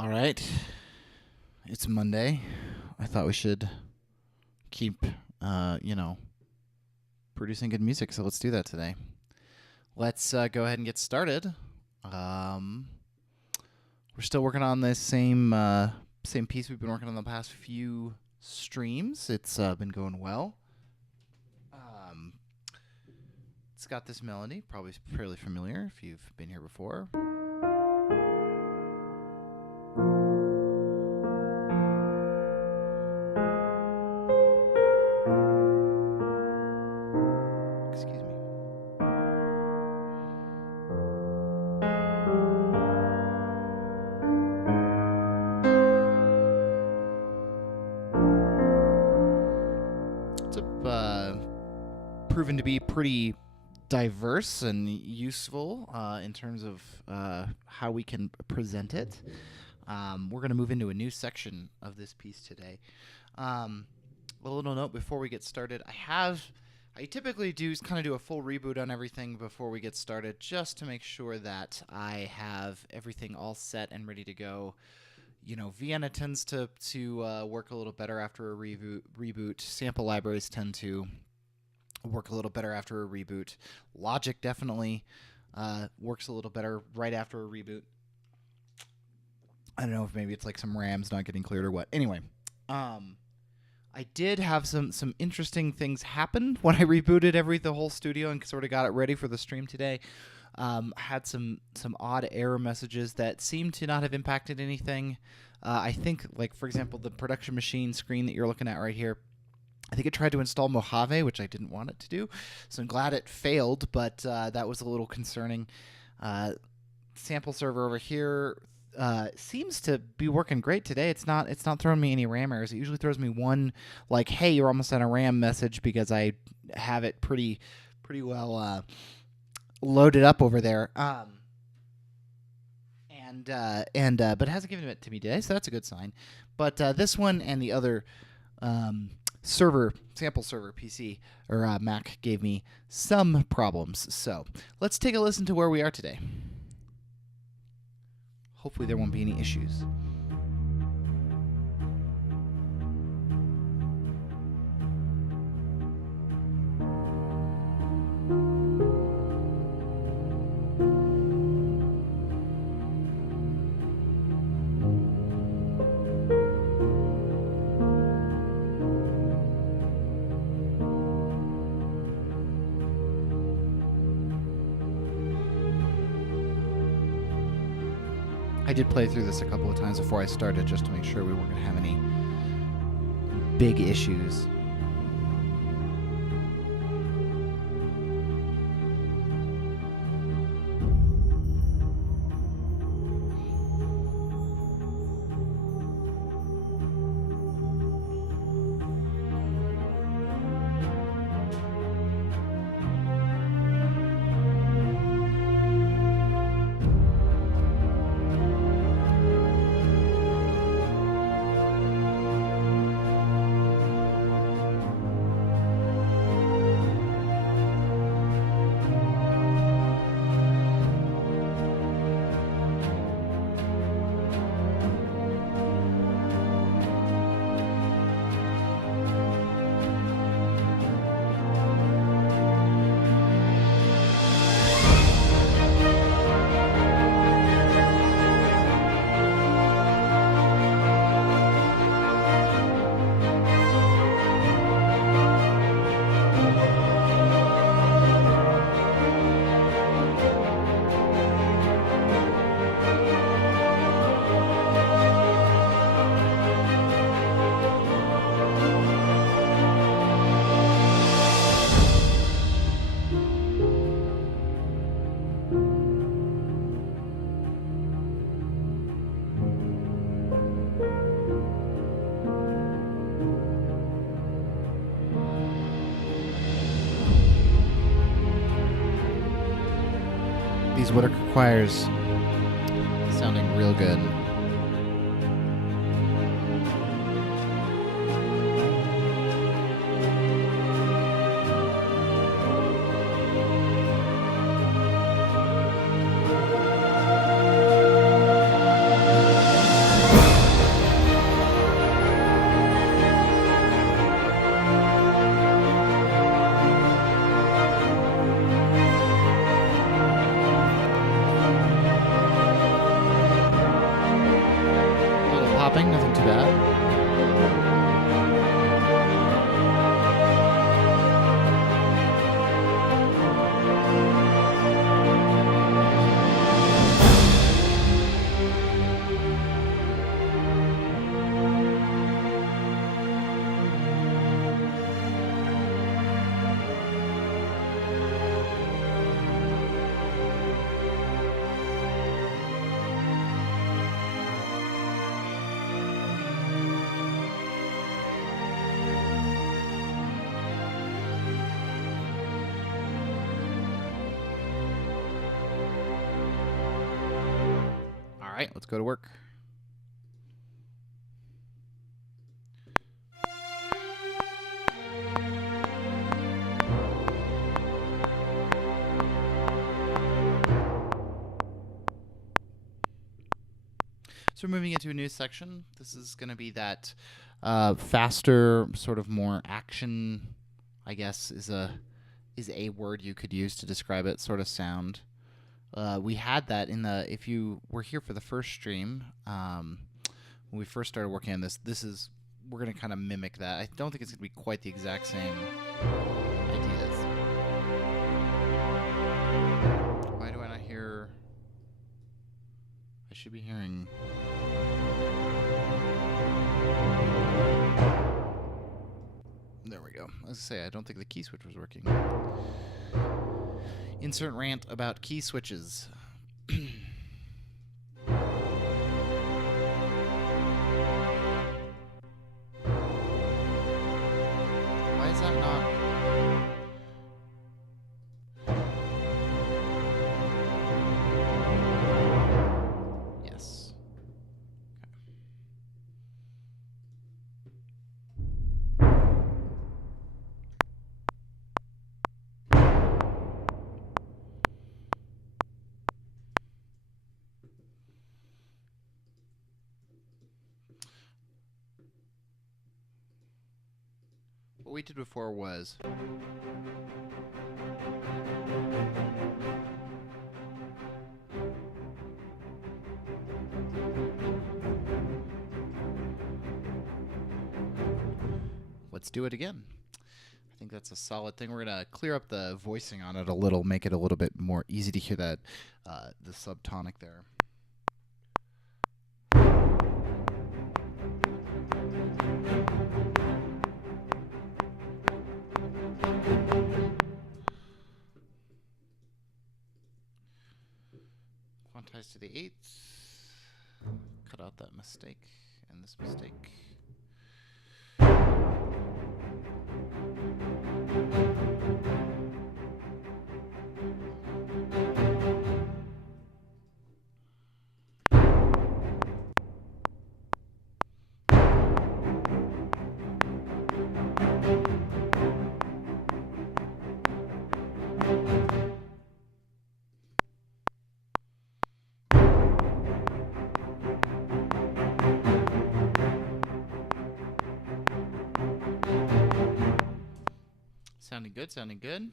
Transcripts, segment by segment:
All right. It's Monday. I thought we should keep, producing good music, so let's do that today. Let's go ahead and get started. We're still working on this same piece we've been working on the past few streams. It's been going well. It's got this melody, probably fairly familiar if you've been here before. Excuse me. It's proven to be pretty diverse and useful in terms of how we can present it. We're going to move into a new section of this piece today. A little note before we get started. I typically do a full reboot on everything before we get started, just to make sure that I have everything all set and ready to go. You know, Vienna tends to work a little better after a reboot. Sample libraries tend to work a little better after a reboot. Logic definitely works a little better right after a reboot. I don't know if maybe it's like some RAMs not getting cleared or what. Anyway, I did have some interesting things happen when I rebooted the whole studio and sort of got it ready for the stream today. Had some odd error messages that seemed to not have impacted anything. I think, like, for example, the production machine screen that you're looking at right here, I think it tried to install Mojave, which I didn't want it to do. So I'm glad it failed, but that was a little concerning. Sample server over here seems to be working great today. It's not throwing me any RAM errors. It usually throws me one, like, hey, you're almost at a RAM message, because I have it pretty well loaded up over there. But it hasn't given it to me today, so that's a good sign. But this one and the other sample server PC or Mac gave me some problems. So let's take a listen to where we are today. Hopefully there won't be any issues. I did play through this a couple of times before I started, just to make sure we weren't going to have any big issues. These Whittaker choirs sounding real good. stopping, nothing too bad. All right, let's go to work. So we're moving into a new section. This is going to be that faster, sort of more action, I guess, is a word you could use to describe it, sort of sound. We had that in the, if you were here for the first stream, when we first started working on this, we're going to kind of mimic that. I don't think it's going to be quite the exact same ideas. Why do I not hear? I should be hearing. There we go. As I say, I don't think the key switch was working. Insert rant about key switches. Why is that not? Yes. What we did before was let's do it again. I think that's a solid thing. We're going to clear up the voicing on it a little, make it a little bit more easy to hear that the subtonic there. Quantize to the eighths. Cut out that mistake and this mistake. Sounding good, sounding good.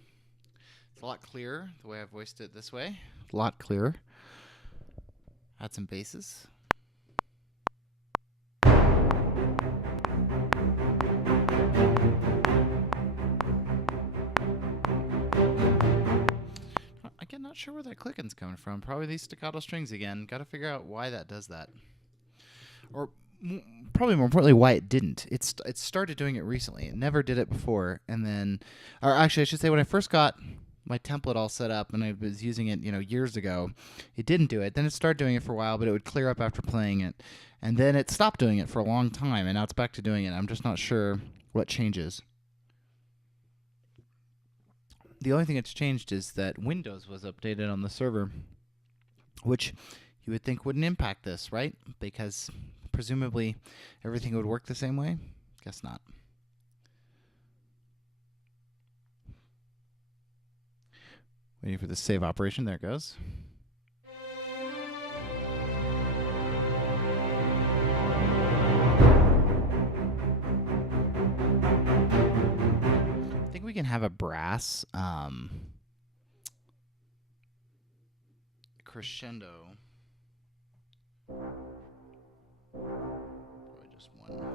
It's a lot clearer the way I voiced it this way. A lot clearer. Add some basses. Again, not sure where that clicking's coming from. Probably these staccato strings again. Got to figure out why that does that. Or probably more importantly, why it didn't. It started doing it recently. It never did it before. And then, or actually, I should say, when I first got my template all set up and I was using it, years ago, it didn't do it. Then it started doing it for a while, but it would clear up after playing it. And then it stopped doing it for a long time, and now it's back to doing it. I'm just not sure what changes. The only thing that's changed is that Windows was updated on the server, which you would think wouldn't impact this, right? Because presumably everything would work the same way. Guess not. Waiting for the save operation. There it goes. I think we can have a brass crescendo. this one.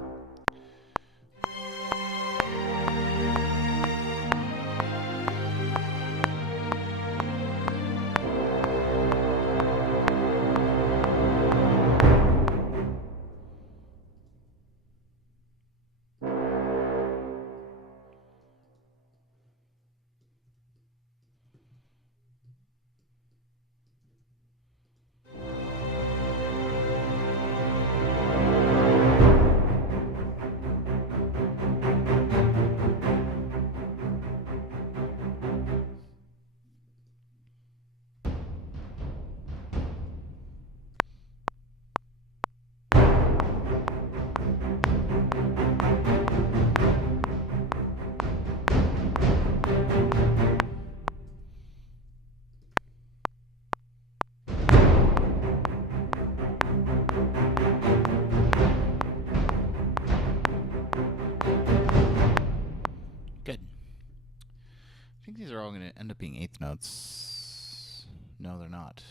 Good. I think these are all going to end up being eighth notes. No, they're not.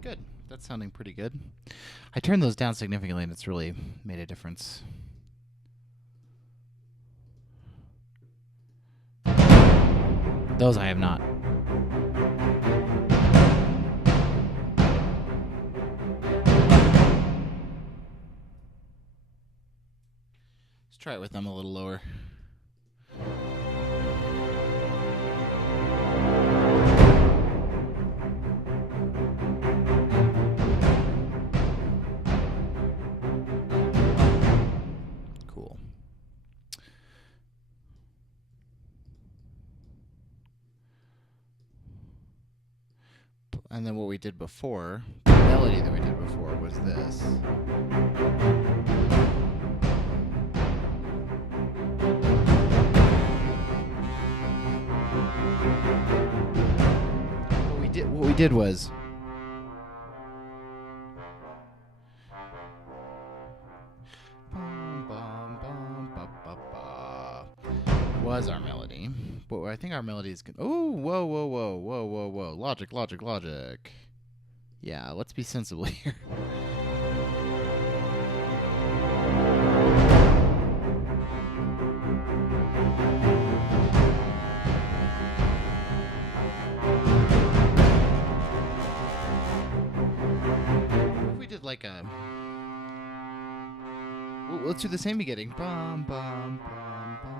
Good. That's sounding pretty good. I turned those down significantly, and it's really made a difference. Those I have not. Let's try it with them a little lower. Cool. And then what we did before, the melody that we did before was this. What we did was our melody. But I think our melody is good. Oh, whoa. Logic. Yeah, let's be sensible here. What if we did like a... Let's do the same beginning. Bum, bum, bum, bum.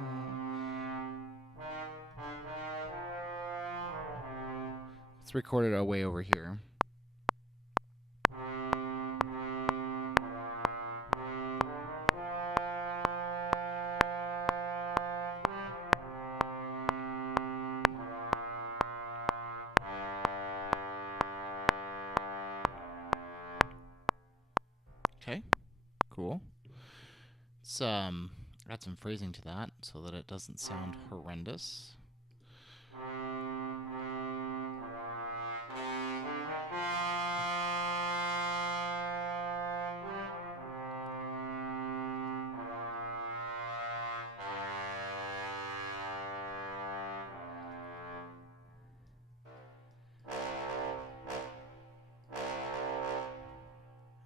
Let's record it way over here. Okay, cool. Let's add some phrasing to that so that it doesn't sound horrendous.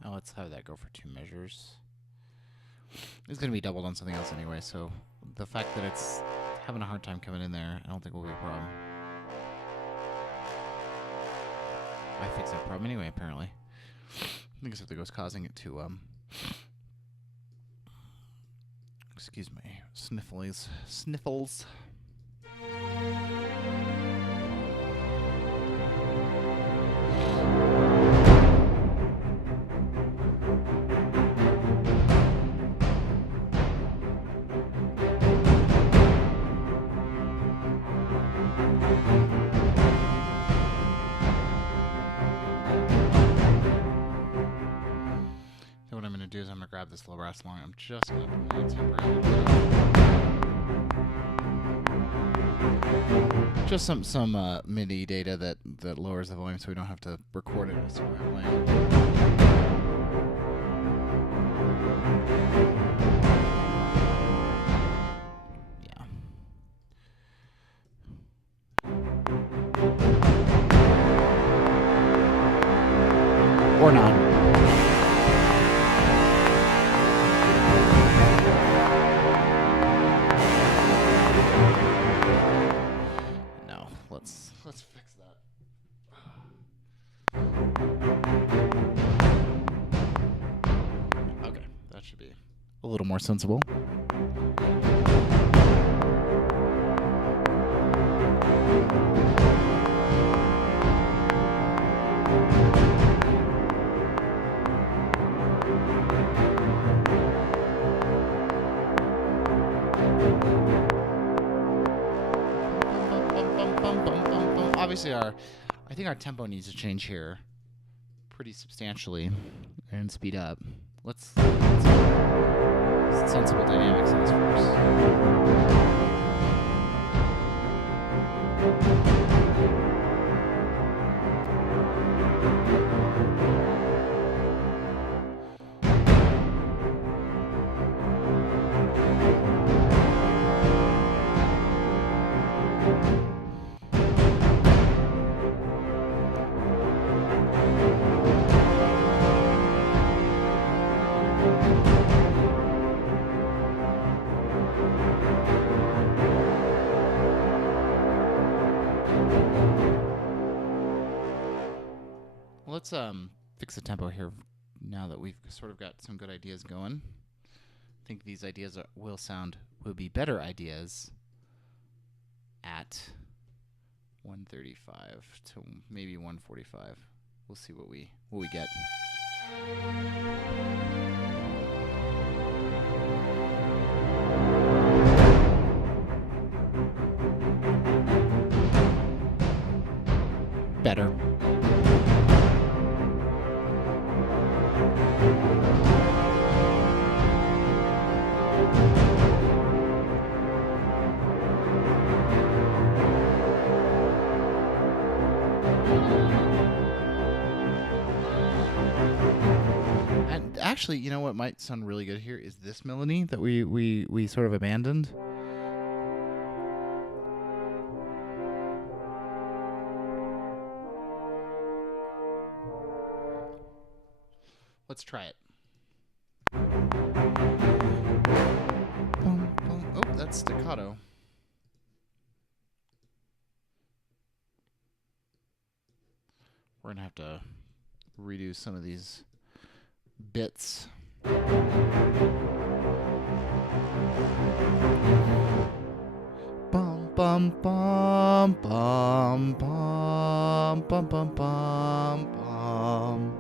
Now let's have that go for 2 measures. It's going to be doubled on something else anyway, so the fact that it's having a hard time coming in there, I don't think will be a problem. I fixed that problem anyway, apparently. I think it's something that was causing it to, excuse me, sniffles. Grab this low brass line. I'm just going to put my temporarily. Just some MIDI data that lowers the volume so we don't have to record it a certain way. Yeah. Or not. No, let's fix that. Okay, that should be a little more sensible. Obviously, I think our tempo needs to change here pretty substantially and speed up. Let's sensible dynamics in this first. Let's fix the tempo here now that we've sort of got some good ideas going. I think these ideas will be better ideas at 135 to maybe 145. We'll see what we get. Better. And actually, you know what might sound really good here is this melody that we sort of abandoned. Let's try it. Oh, that's staccato. We're going to have to redo some of these bits. Bum bum bum bum bum bum bum bum bum.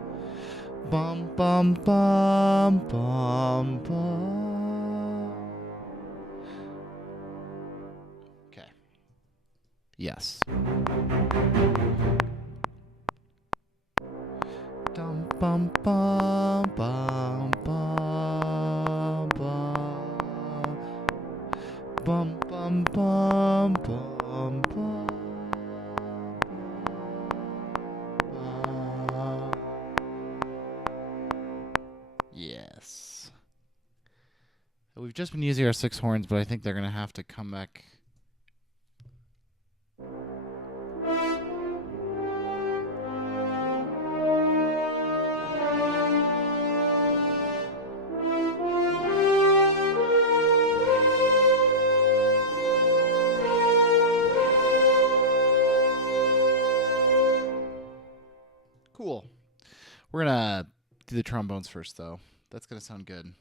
Bum bum bum bum bum. Okay. Yes. Dum bum bum bum bum bum. Bum bum bum bum bum. Yes. We've just been using our 6 horns, but I think they're going to have to come back. Cool. We're going to do the trombones first, though. That's going to sound good.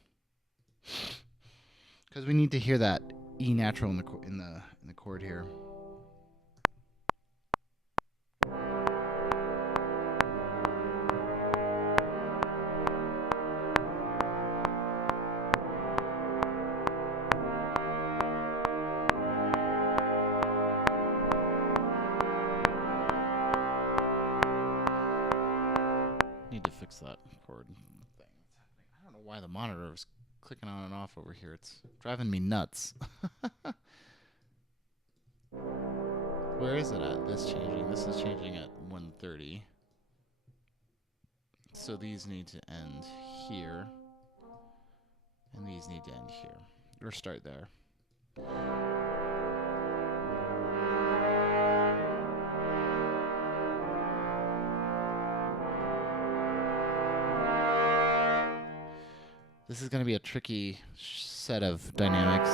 Because we need to hear that E natural in the chord here. Need to fix that chord thing. I don't know why the monitor is clicking on and off over here. It's driving me nuts. Where is it at? This changing. This is changing at 130. So these need to end here. And these need to end here. Or start there. This is going to be a tricky set of dynamics.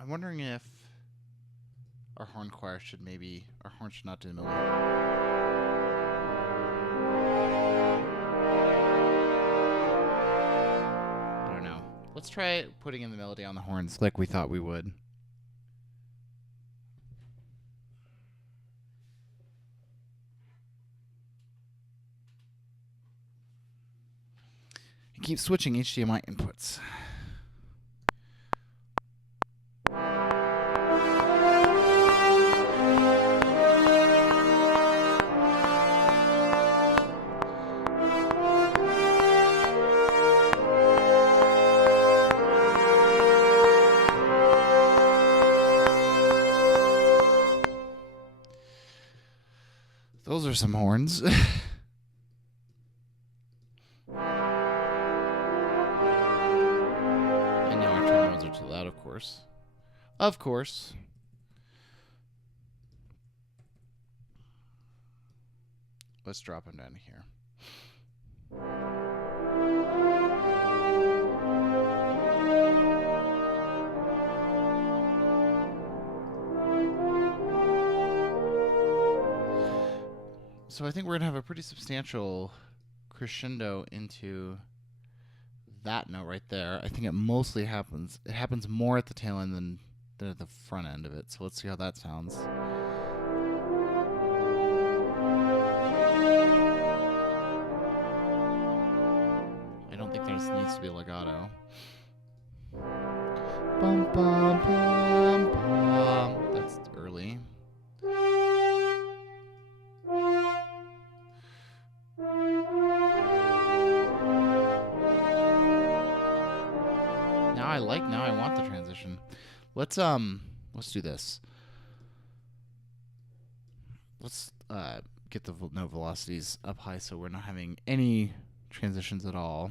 I'm wondering if our horn choir should maybe... Our horn should not do the melody. I don't know. Let's try putting in the melody on the horns like we thought we would. Keep switching HDMI inputs. Those are some horns. And now our trombones are too loud, of course. Of course. Let's drop them down here. So I think we're going to have a pretty substantial crescendo into that note right there. I think it mostly happens. It happens more at the tail end than at the front end of it. So let's see how that sounds. I don't think there needs to be a legato. Bum, bum, bum, bum. That's early. Now I want the transition. Let's do this. Let's get the note velocities up high so we're not having any transitions at all.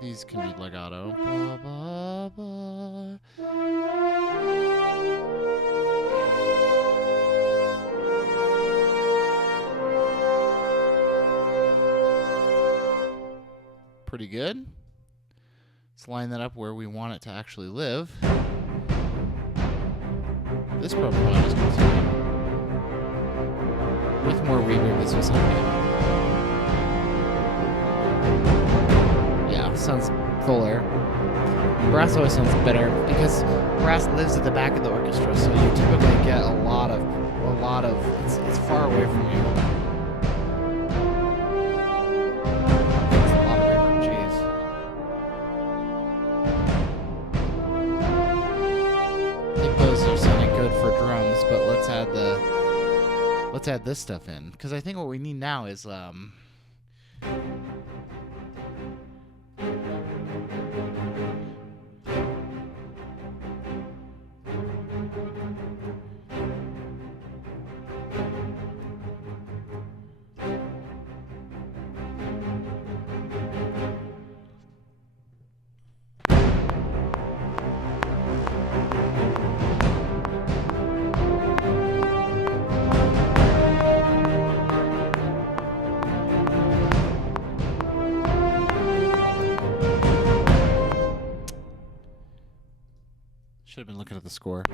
These can be legato. Ba, ba, ba. Pretty good. Let's line that up where we want it to actually live. This part is continuing. With more reverb, this will sound good. Yeah, sounds fuller. Brass always sounds better because brass lives at the back of the orchestra, so you typically get a lot of it's far away from you. But let's add this stuff in, because I think what we need now is should have been looking at the score.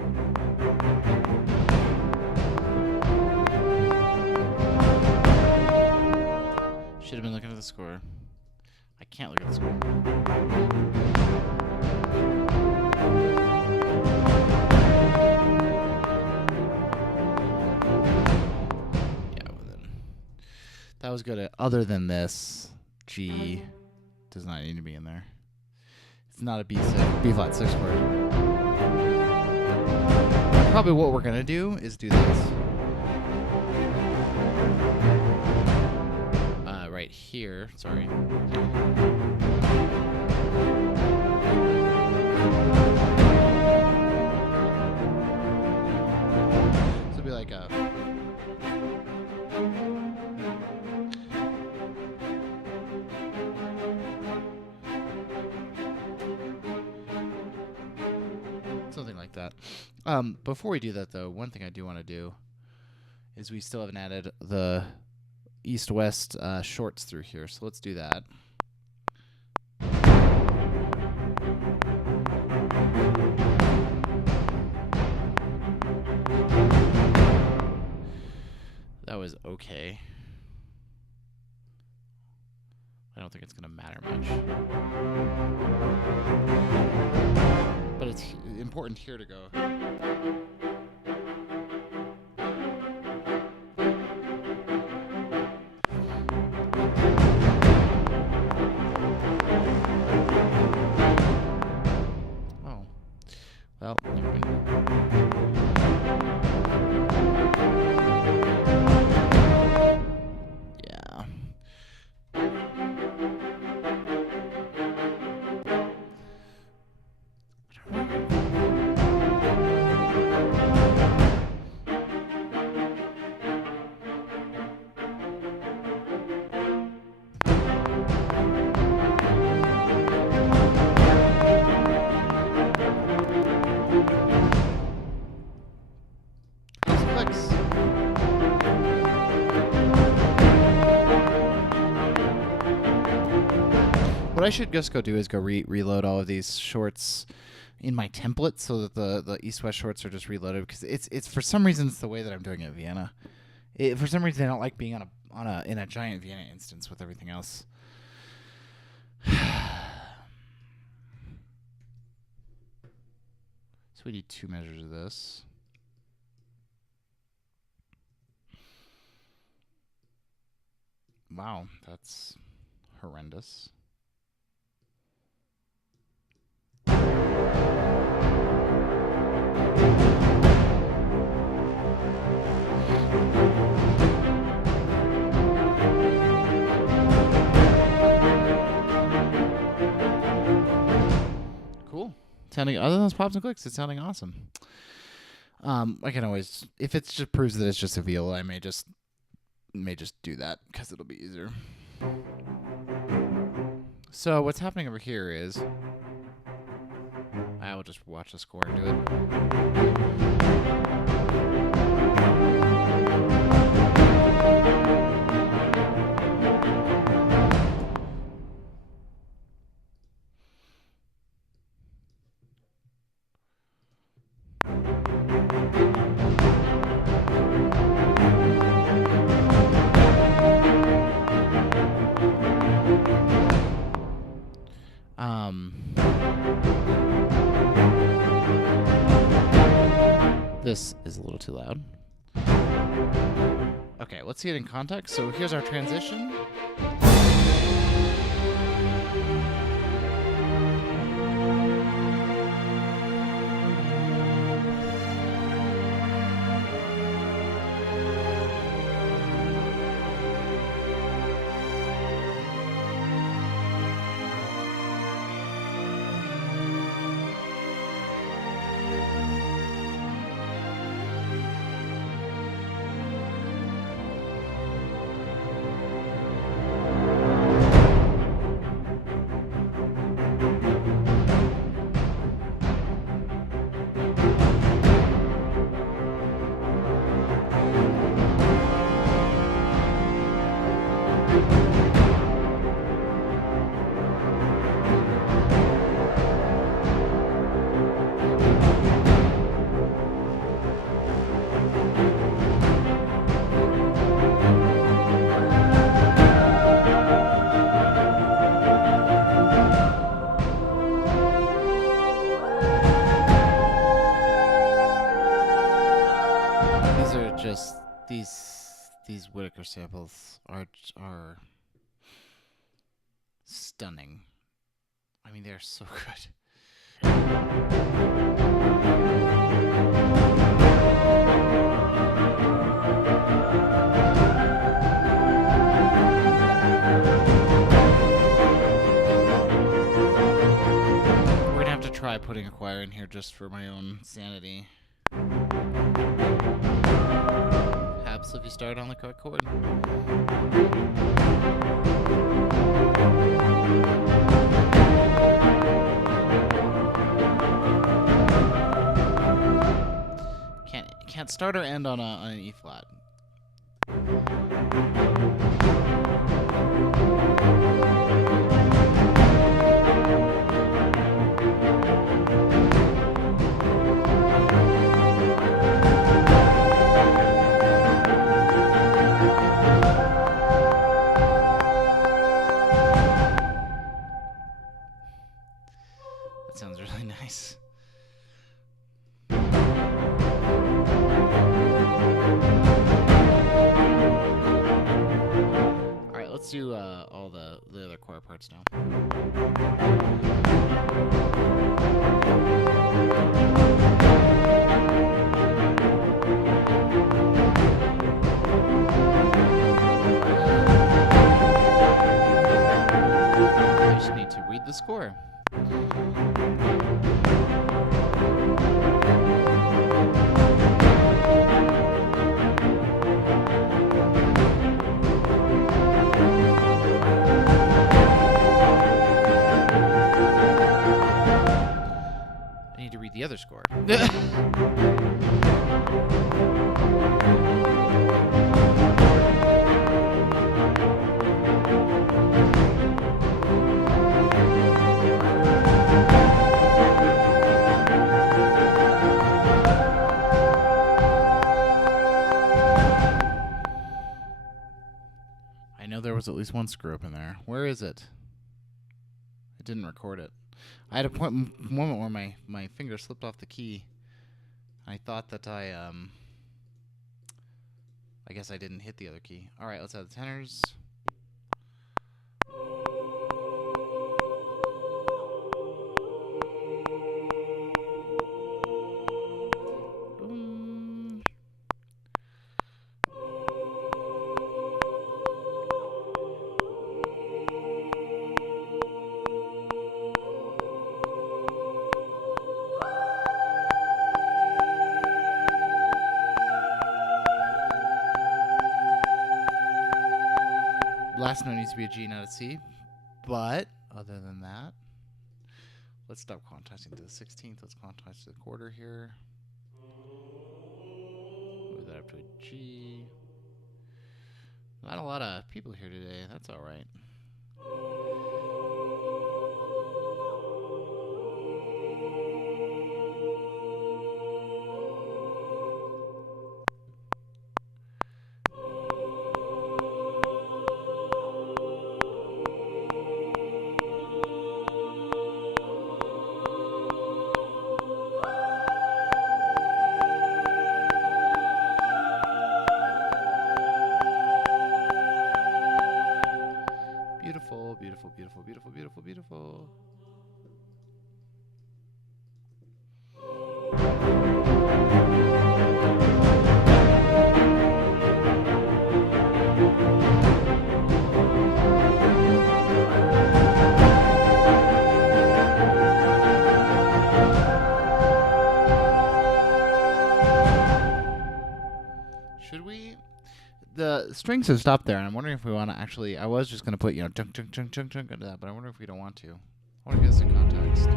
Should have been looking at the score. I can't look at the score. Yeah, well then. That was good. Other than this, G does not need to be in there. It's not a B flat 6 chord. Probably what we're gonna do is do this. Right here, sorry. like a... something like that. Before we do that, though, one thing I do want to do is we still haven't added the east-west shorts through here, so let's do that. That was okay. I don't think it's going to matter much. But it's important here to go. Oh. Well, never mind. Yeah. Clicks. What I should just go do is go reload all of these shorts in my template so that the east-west shorts are just reloaded, because it's for some reason it's the way that I'm doing it at Vienna. For some reason I don't like being in a giant Vienna instance with everything else. So we need 2 measures of this. Wow, that's horrendous. Cool. Sounding, other than those pops and clicks, it's sounding awesome. I can always, if it just proves that it's just a viola, I may just do that because it'll be easier. So what's happening over here is I will just watch the score and do it. This is a little too loud. Okay, let's see it in context. So here's our transition. These Whittaker samples are stunning. I mean, they're so good. We're gonna have to try putting a choir in here just for my own sanity. helps if you start on the correct chord. Can't start or end on an E flat. That sounds really nice. Alright, let's do all the other chord parts now. I just need to read the score. I need to read the other score. I know there was at least one screw up in there. Where is it? I didn't record it. I had a moment where my finger slipped off the key. I thought that I guess I didn't hit the other key. All right, let's add the tenors. Last note needs to be a G, not a C. But other than that, let's stop quantizing to the 16th. Let's quantize to the quarter here. Move that up to a G. Not a lot of people here today. That's all right. Beautiful, beautiful, beautiful, beautiful, beautiful, beautiful. Should we? The strings have stopped there, and I'm wondering if we want to actually. I was just going to put, chunk, chunk, chunk, chunk, chunk into that, but I wonder if we don't want to. I want to get this in context.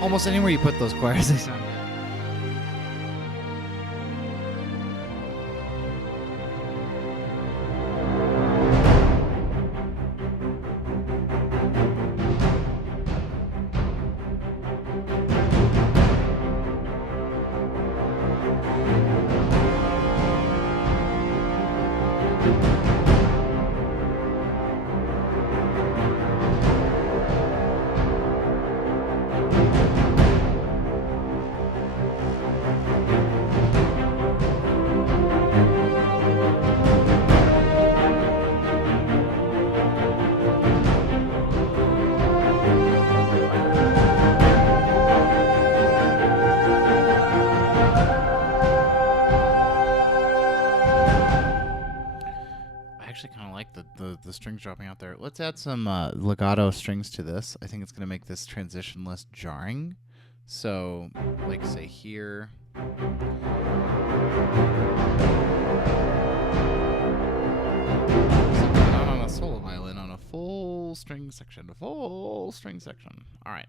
Almost anywhere you put those choirs, they sound good. The strings dropping out there. Let's add some legato strings to this. I think it's going to make this transition less jarring. So, like say here. Not on a solo violin, on a full string section. All right.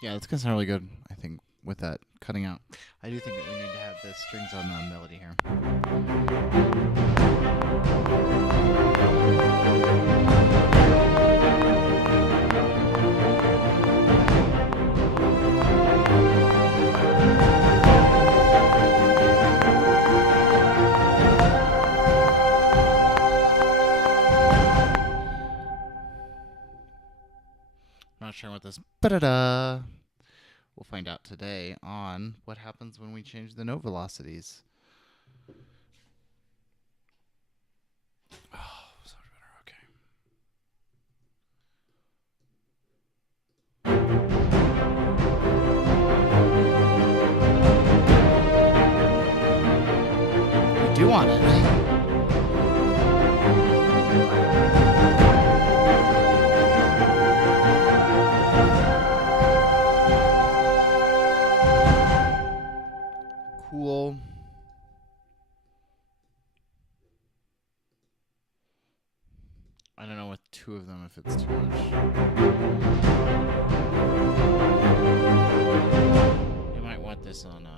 Yeah, that's going to sound really good, I think, with that cutting out. I do think that we need to have the strings on the melody here. I'm not sure what this ba-da-da. We'll find out today on what happens when we change the note velocities. Oh, so much better. Okay. We do want it. Cool. I don't know with two of them if it's too much. You might want this on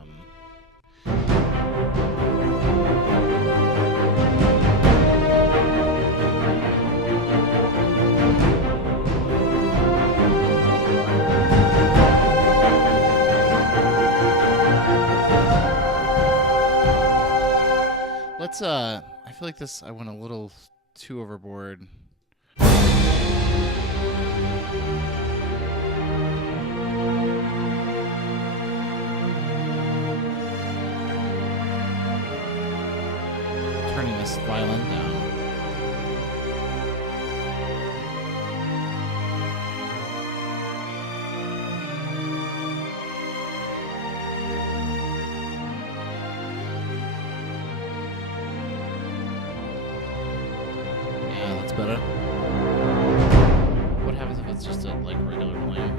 let's I feel like this I went a little too overboard. Turning this violin down. Yeah, that's better. What happens if it's just a like regular playing?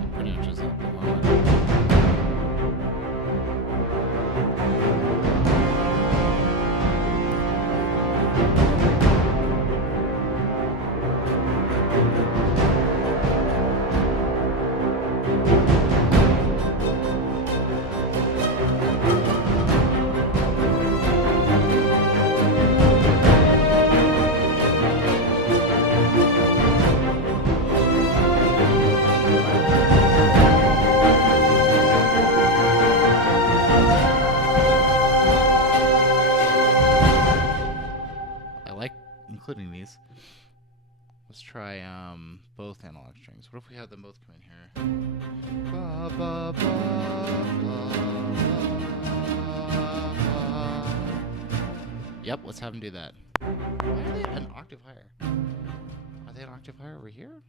It pretty much is at the moment. try both analog strings. What if we have them both come in here? Ba, ba, ba, ba, ba, ba. Yep, let's have them do that. Why are they an octave higher? Are they an octave higher over here?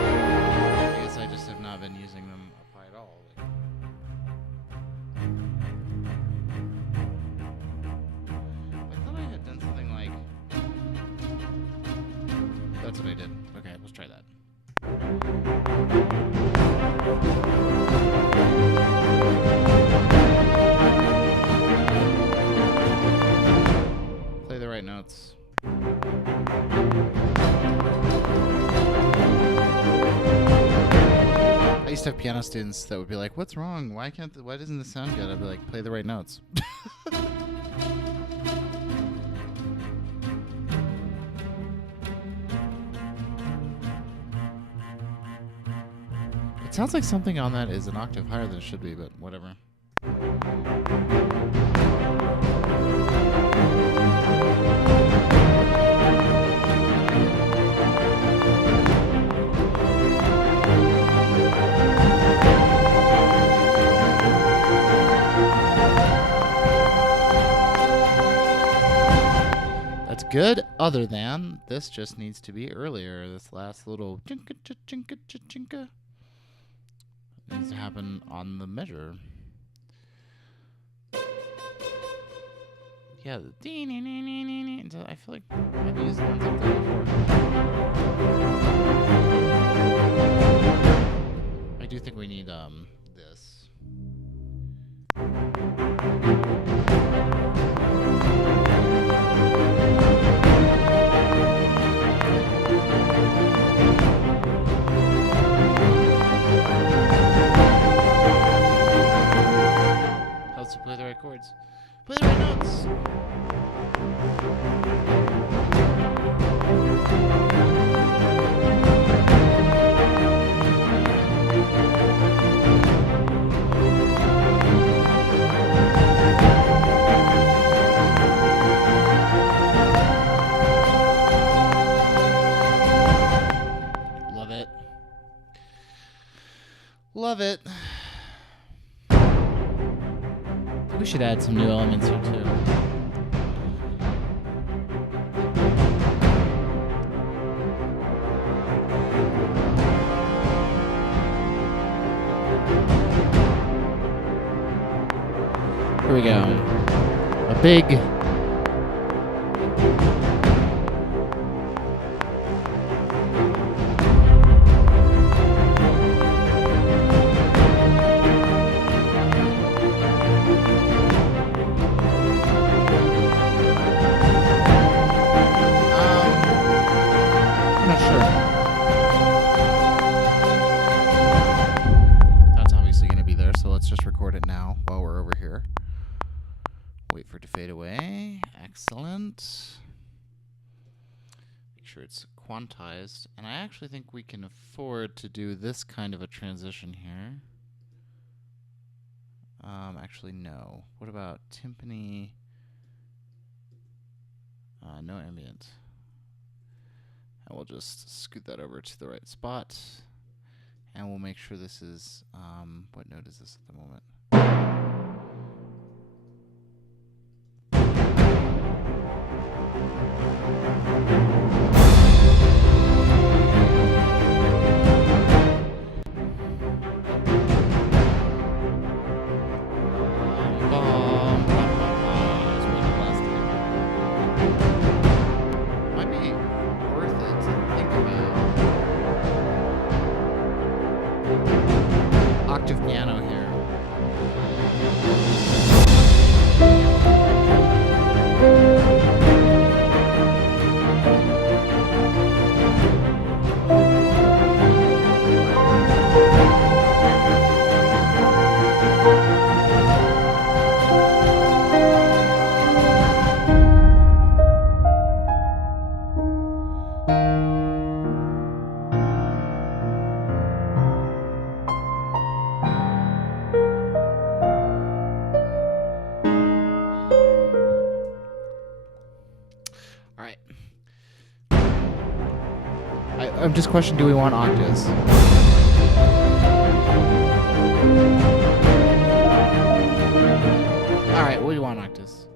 I guess I just have not been using them up high at all. I thought I had done something like... That's what I did. Okay, let's try that. Play the right notes. I used to have piano students that would be like, "What's wrong? Why doesn't this sound good?" I'd be like, "Play the right notes." It sounds like something on that is an octave higher than it should be, but whatever. That's good, other than this just needs to be earlier. This last little chinka chinka chinka needs to happen on the measure. Yeah, the I feel like I've used ones like that before. I do think we need this. Helps to play the right chords. Play the right notes. Love it. Love it. We should add some new elements here too. Here we go. A big quantized, and I actually think we can afford to do this kind of a transition here. Actually, no. What about timpani? No ambient. And we'll just scoot that over to the right spot, and we'll make sure this is, what note is this at the moment? Octave piano here. I'm just questioning, do we want octaves? All right, we want octaves.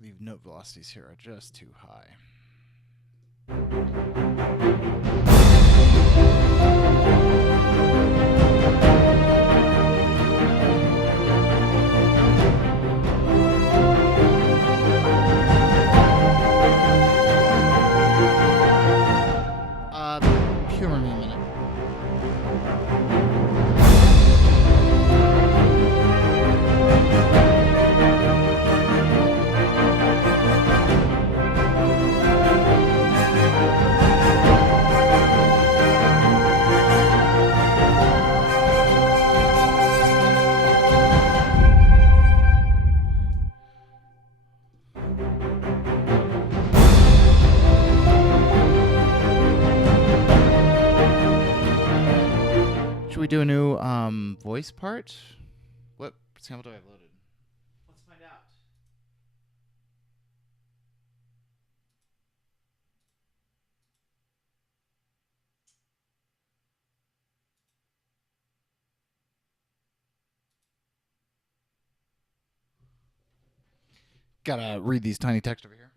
The note velocities here are just too high. Humor me a minute. Should we do a new voice part? What sample do I have loaded? Let's find out. Gotta read these tiny text over here.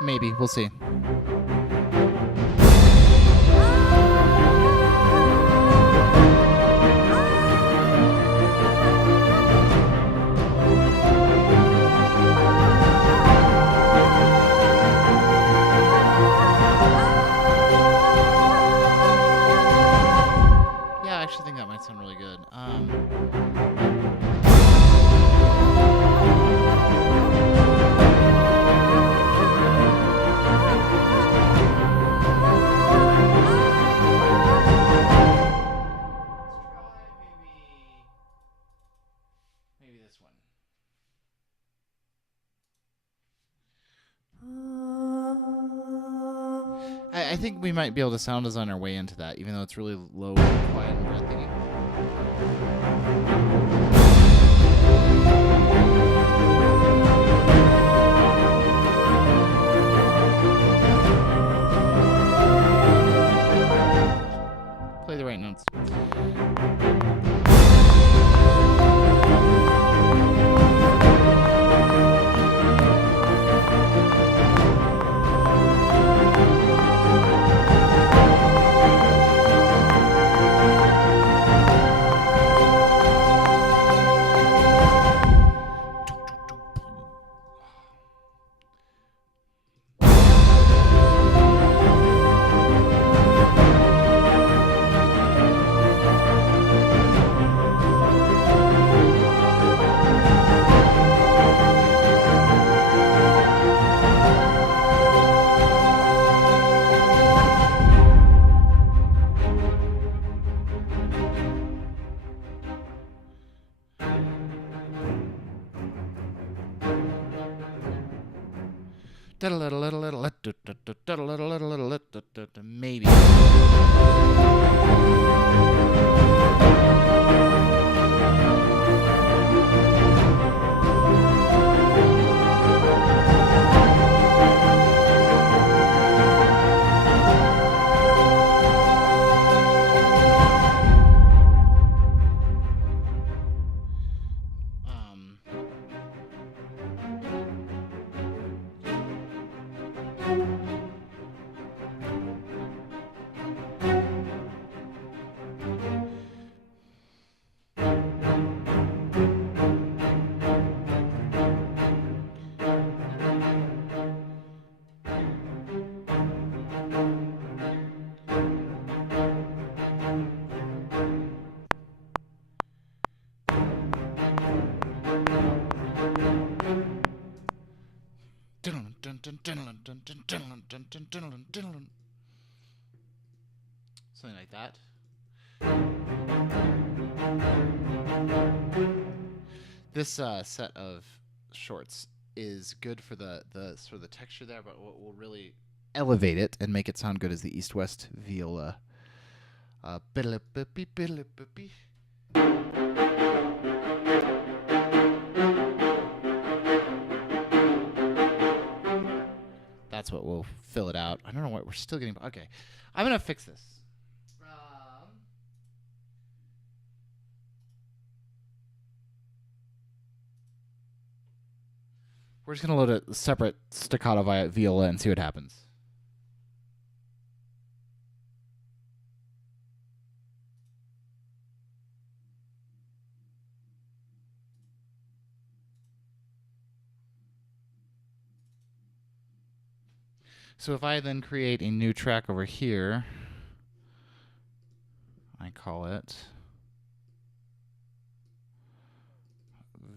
Maybe. We'll see. Yeah, I actually think that might sound really good. Maybe this one. I think we might be able to sound design our way into that, even though it's really low, quiet, and breathtaking. Play the right notes. Maybe. This set of shorts is good for the sort of the texture there, but what will really elevate it and make it sound good is the East-West viola. That's what will fill it out. I don't know what we're still getting. Okay, I'm gonna fix this. We're just gonna load a separate staccato viola and see what happens. So if I then create a new track over here, I call it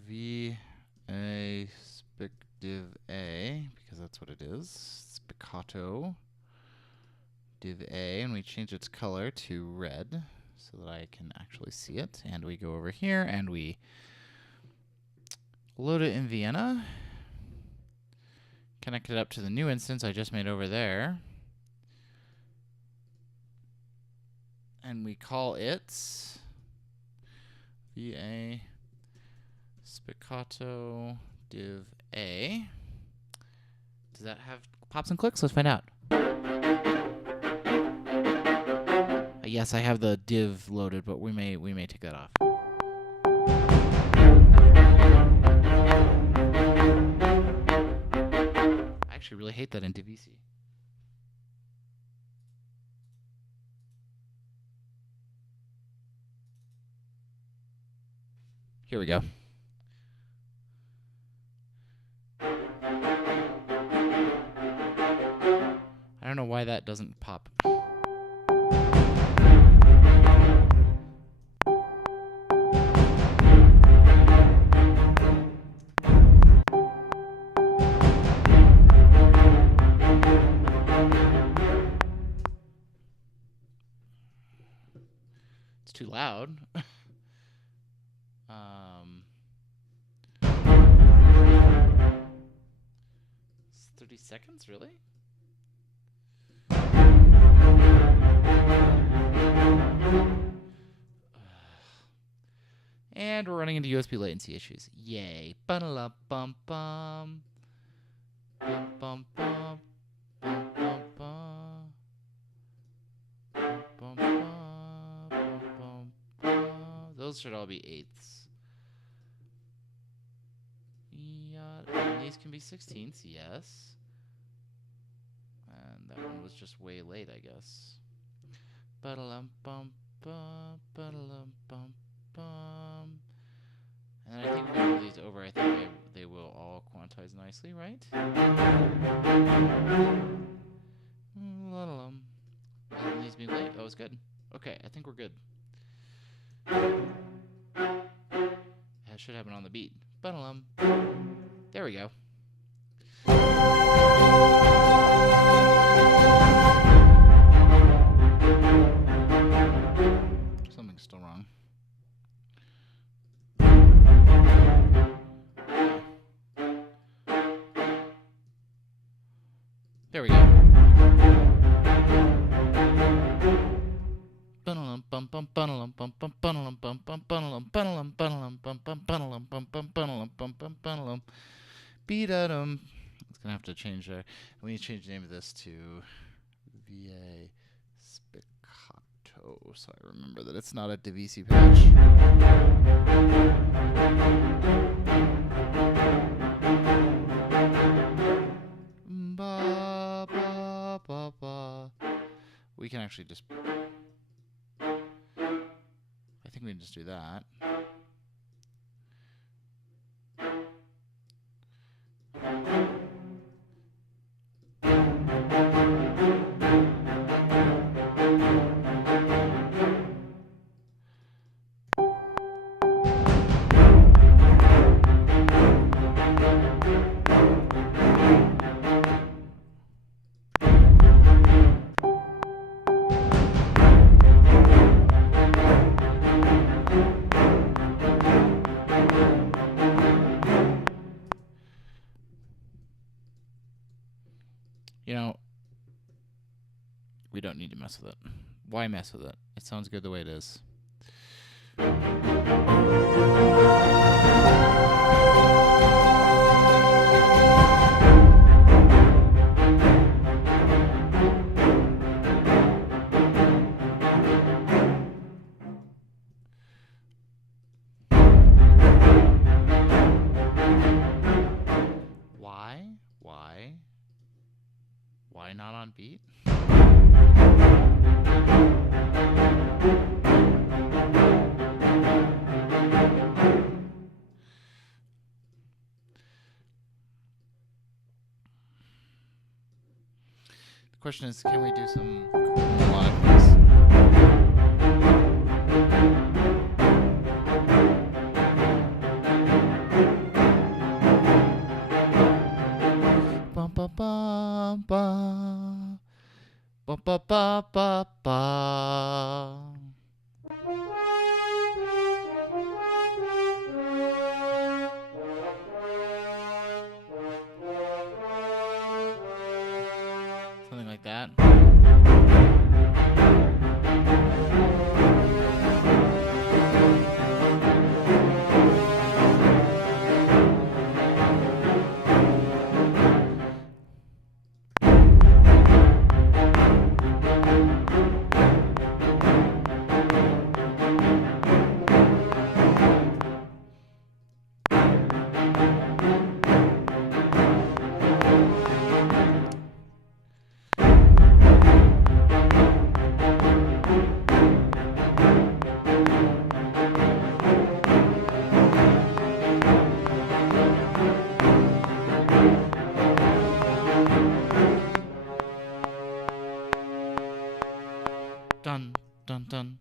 VA Spic Div A, because that's what it is, Spiccato Div A, and we change its color to red so that I can actually see it. And we go over here and we load it in Vienna. Connect it up to the new instance I just made over there. And we call it VA Spiccato Div A. Does that have pops and clicks? Let's find out. Yes, I have the div loaded, but we may take that off. I actually really hate that in DVC. Here we go. I don't know why that doesn't pop. It's too loud. 30 seconds, really? And we're running into USB latency issues. Yay. Ba-da-la-bum-bum. Bum-bum-bum. Bum-bum-bum. Bum-bum-bum. Bum-bum-bum. Those should all be eighths. Yeah, and these can be 16ths, yes. And that one was just way late, I guess. Ba-da-lum-bum-bum. Ba-da-lum-bum-bum. And I think if we move these over, I think they will all quantize nicely, right? La-la-lum. Doesn't need to be late. That was good. Okay, I think we're good. That should happen on the beat. Ba-da-lum. There we go. Something's still wrong. There we go. Beat-a-dum. It's gonna have to change there. We need to change the name of this to VA Spiccato, so I remember that it's not a DVC patch. Ba, ba, ba, ba. We can actually just... I think we can just do that. mess with it. Why mess with it? It sounds good the way it is. Why not on beat? The question is, can we do some melodic things? Bum ba bum ba. Ba ba ba ba ba. Something like that. Dun, dun, dun.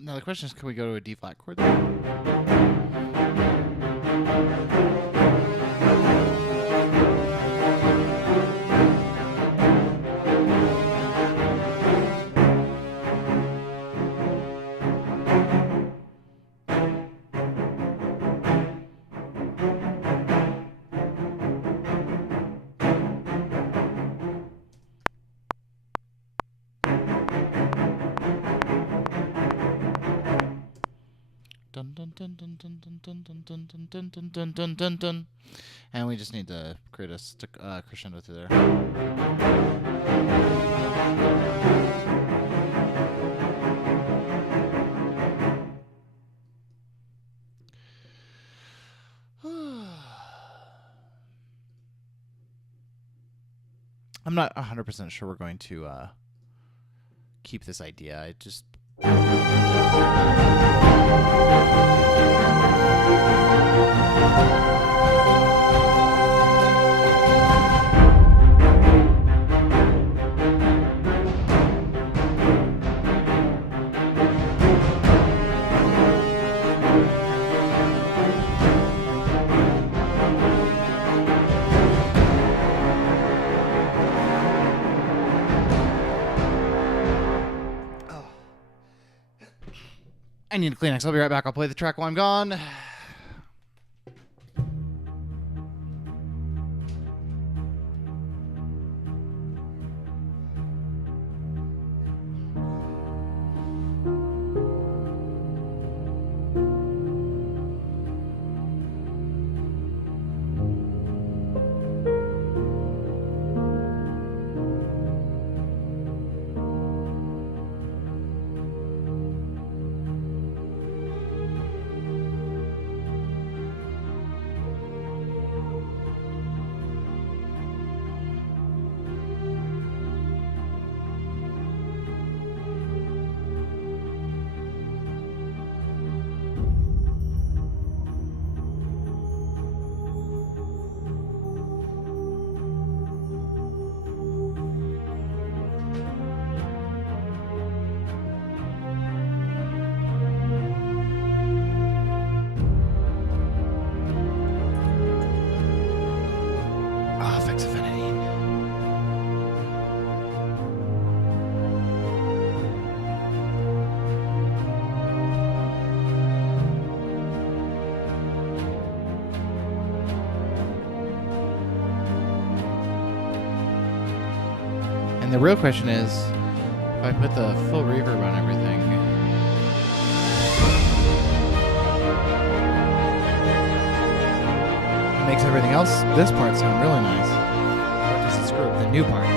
Now the question is, can we go to a D flat chord? Dun dun dun dun dun dun dun dun dun dun dun dun dun dun dun dun. And we just need to create a crescendo through there. I'm not 100% sure we're going to keep this idea. I just I need a Kleenex. I'll be right back. I'll play the track while I'm gone. And the real question is, if I put the full reverb on everything, it makes everything else, this part, sound really nice. Or does it screw up the new part?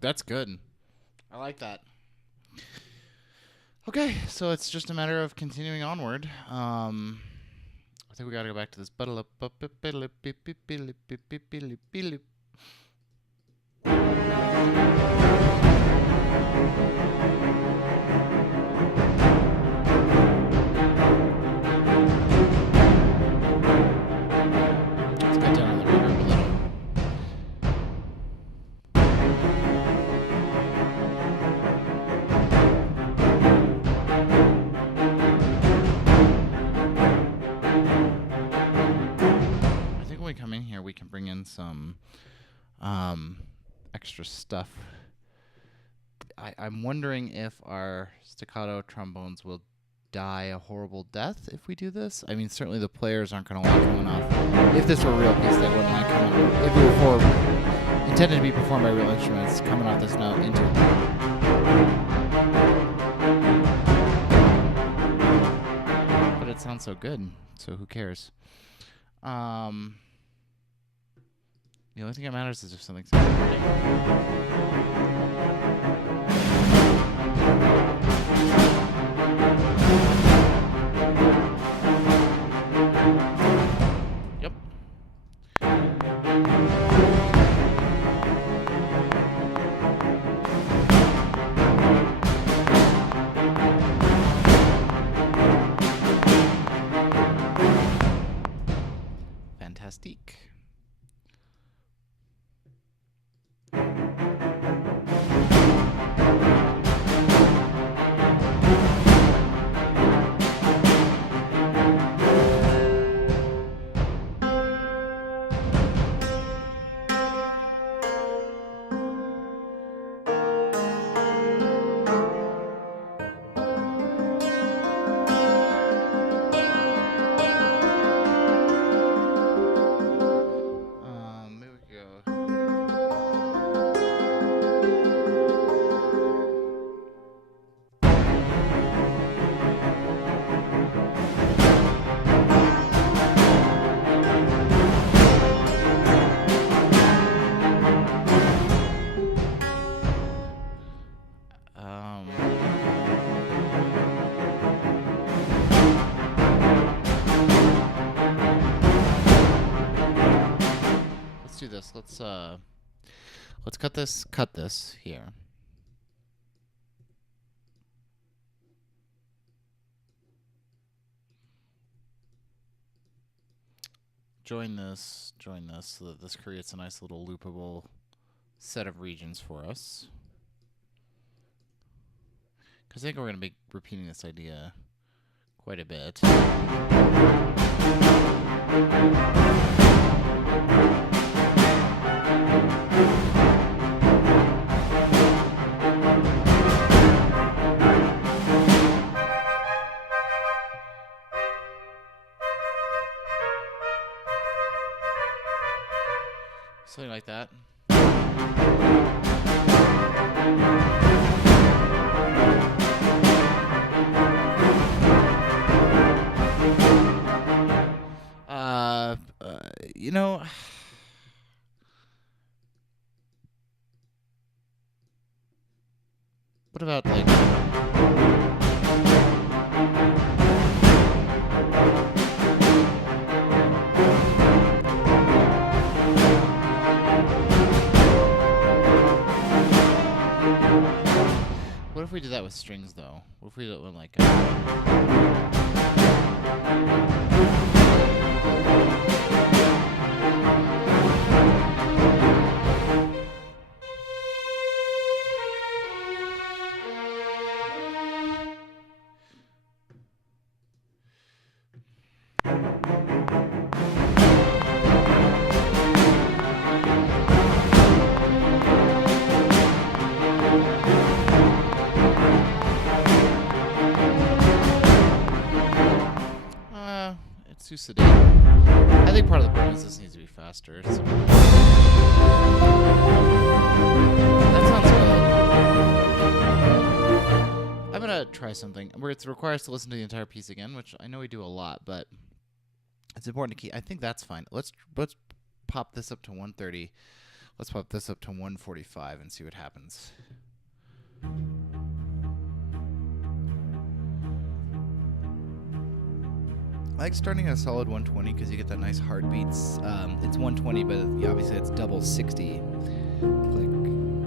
That's good. I like that. Okay, so it's just a matter of continuing onward. I think we gotta go back to this. Let's cut down on the reverb a little. We come in here, we can bring in some extra stuff. I'm wondering if our staccato trombones will die a horrible death if we do this. I mean, certainly the players aren't going to like coming off. If this were a real piece, they wouldn't like coming off. If it were intended to be performed by real instruments, coming off this note into it. But it sounds so good, so who cares? The only thing that matters is if something sounds pretty. Yep. Fantastique. this. Let's cut this here. Join this, so that this creates a nice little loopable set of regions for us. Because I think we're going to be repeating this idea quite a bit. Something like that. You know, what about like what if we did that with strings though? What if we did it with like it's too sedate. I think part of the problem is this needs to be faster. So. That sounds good. I'm gonna try something where it requires to listen to the entire piece again, which I know we do a lot, but it's important to keep. I think that's fine. Let's pop this up to 130. Let's pop this up to 145 and see what happens. I like starting at a solid 120 because you get that nice heartbeats. It's 120, but obviously it's double 60. Click,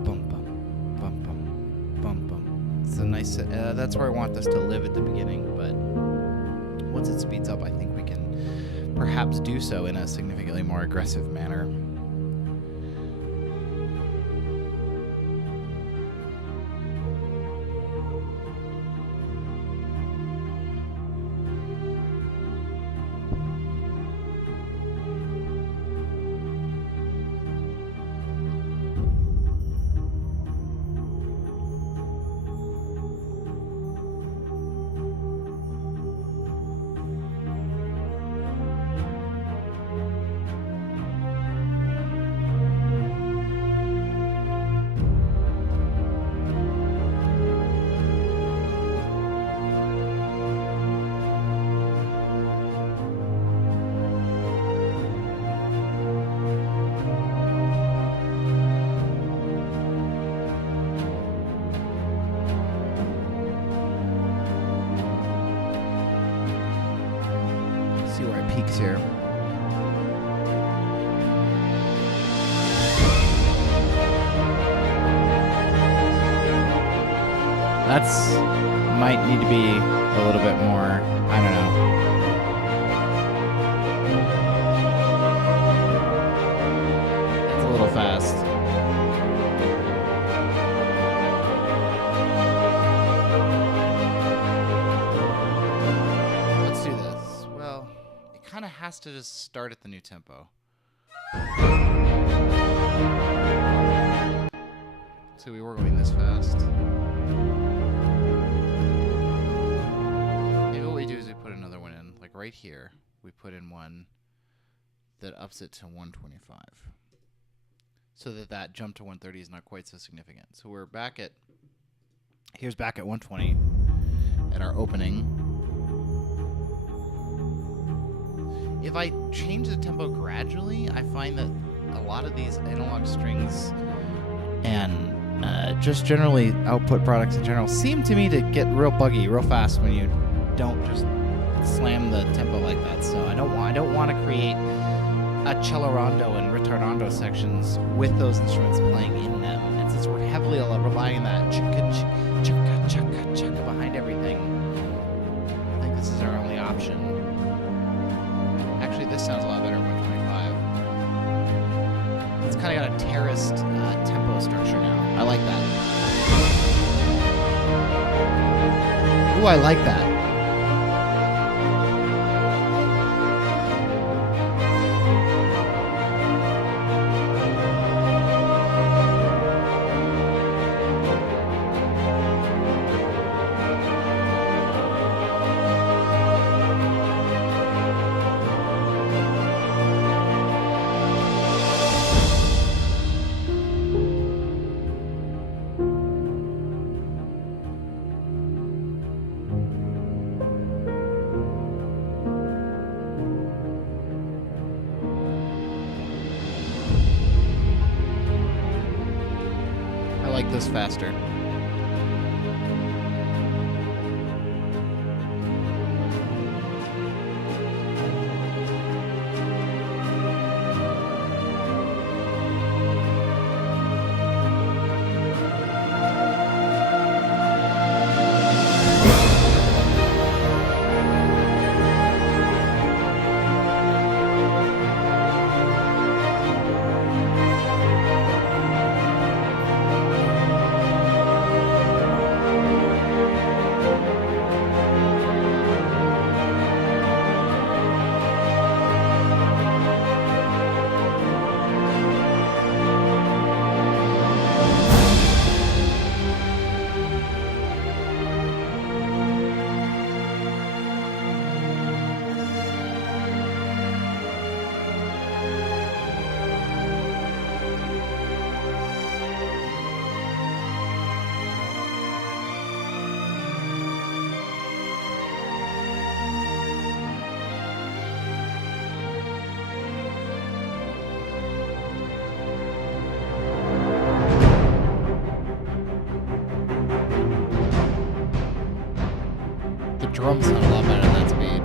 bum bum, bum bum, bum bum. It's a nice. That's where I want this to live at the beginning, but once it speeds up, I think we can perhaps do so in a significantly more aggressive manner. See where it peaks here. That's might need to be a little bit more, I don't know. That's a little fast. Let's do this. Well, it kind of has to just start at the new tempo. So we were going this fast. Maybe what we do is we put another one in. Like right here, we put in one that ups it to 125. So that jump to 130 is not quite so significant. So we're back at, here's back at 120 at our opening. If I change the tempo gradually, I find that a lot of these analog strings and just generally output products in general seem to me to get real buggy real fast when you don't just slam the tempo like that. So I don't want to create a cello rondo and ritardando sections with those instruments playing in them. And since we're heavily relying on that chukka chukka chukka chukka behind everything, I think this is our only option. Actually, this sounds a lot better at 125. It's kind of got a terraced tempo structure now. I like that. Ooh, I like that. This faster. Drums sound a lot better than that speed.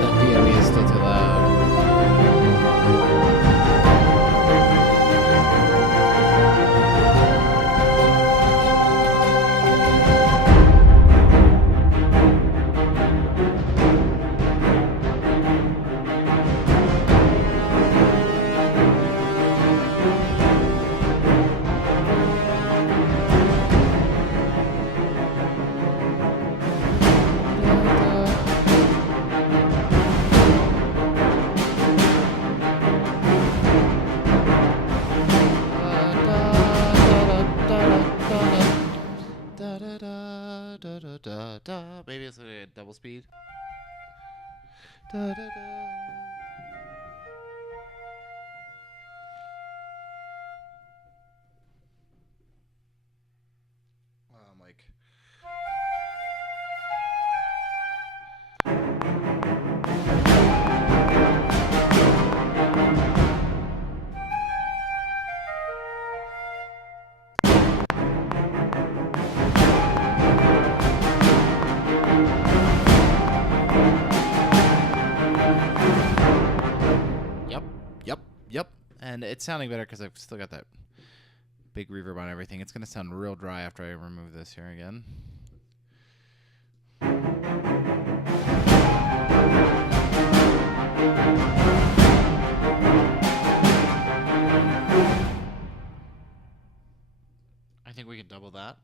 The DOE is still too loud. Maybe it's a double speed. Mike. Yep. And it's sounding better because I've still got that big reverb on everything. It's going to sound real dry after I remove this here again. I think we can double that.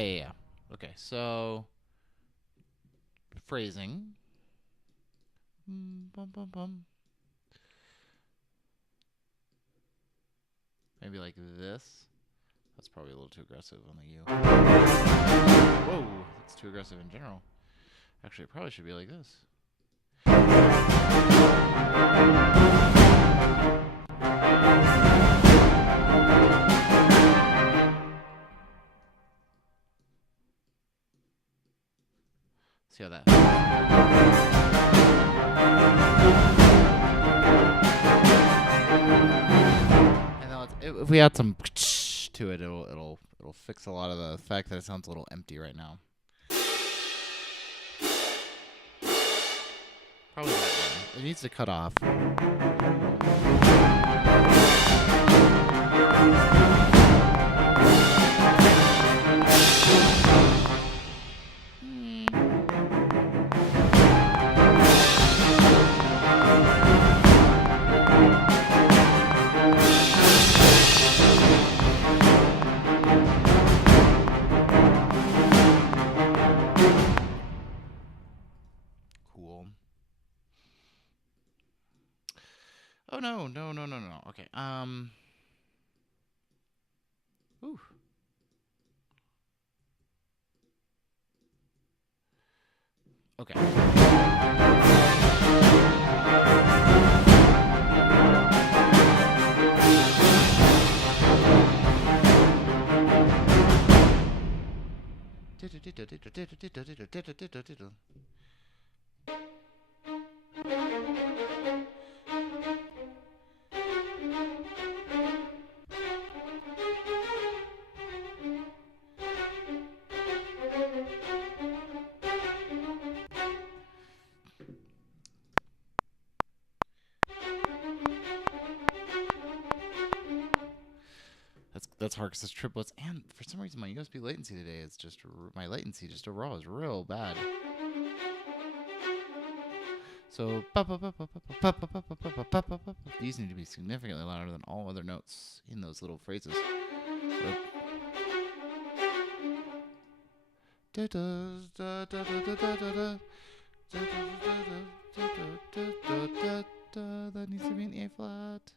Yeah. Okay, so phrasing. Bum, bum, bum. Maybe like this. That's probably a little too aggressive on the U. Whoa, that's too aggressive in general. Actually, it probably should be like this. See how that. And now if we add some to it, it'll fix a lot of the fact that it sounds a little empty right now. Probably that one. It needs to cut off. Cool. Oh no. Okay. Ooh. Okay. That's hard because it's triplets, and for some reason my USB latency today is just my latency just overall is real bad. So these need to be significantly louder than all other notes in those little phrases. That needs to be an A flat.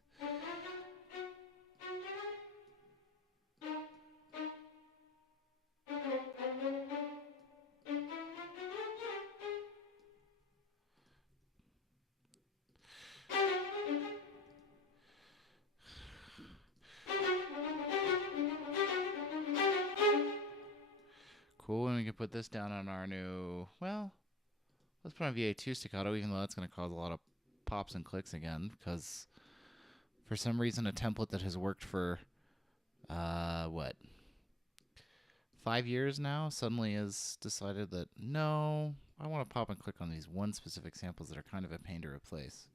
Cool, and we can put this down on our new, well, let's put on VA2 staccato, even though that's going to cause a lot of pops and clicks again, because for some reason a template that has worked for, 5 years now suddenly has decided that, no, I want to pop and click on these one specific samples that are kind of a pain to replace.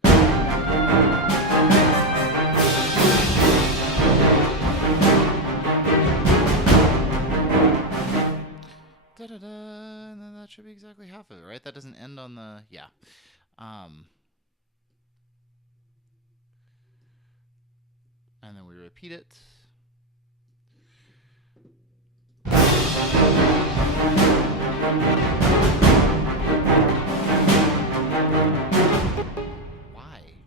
And then that should be exactly half of it, right? That doesn't end on the, yeah. And then we repeat it. Why?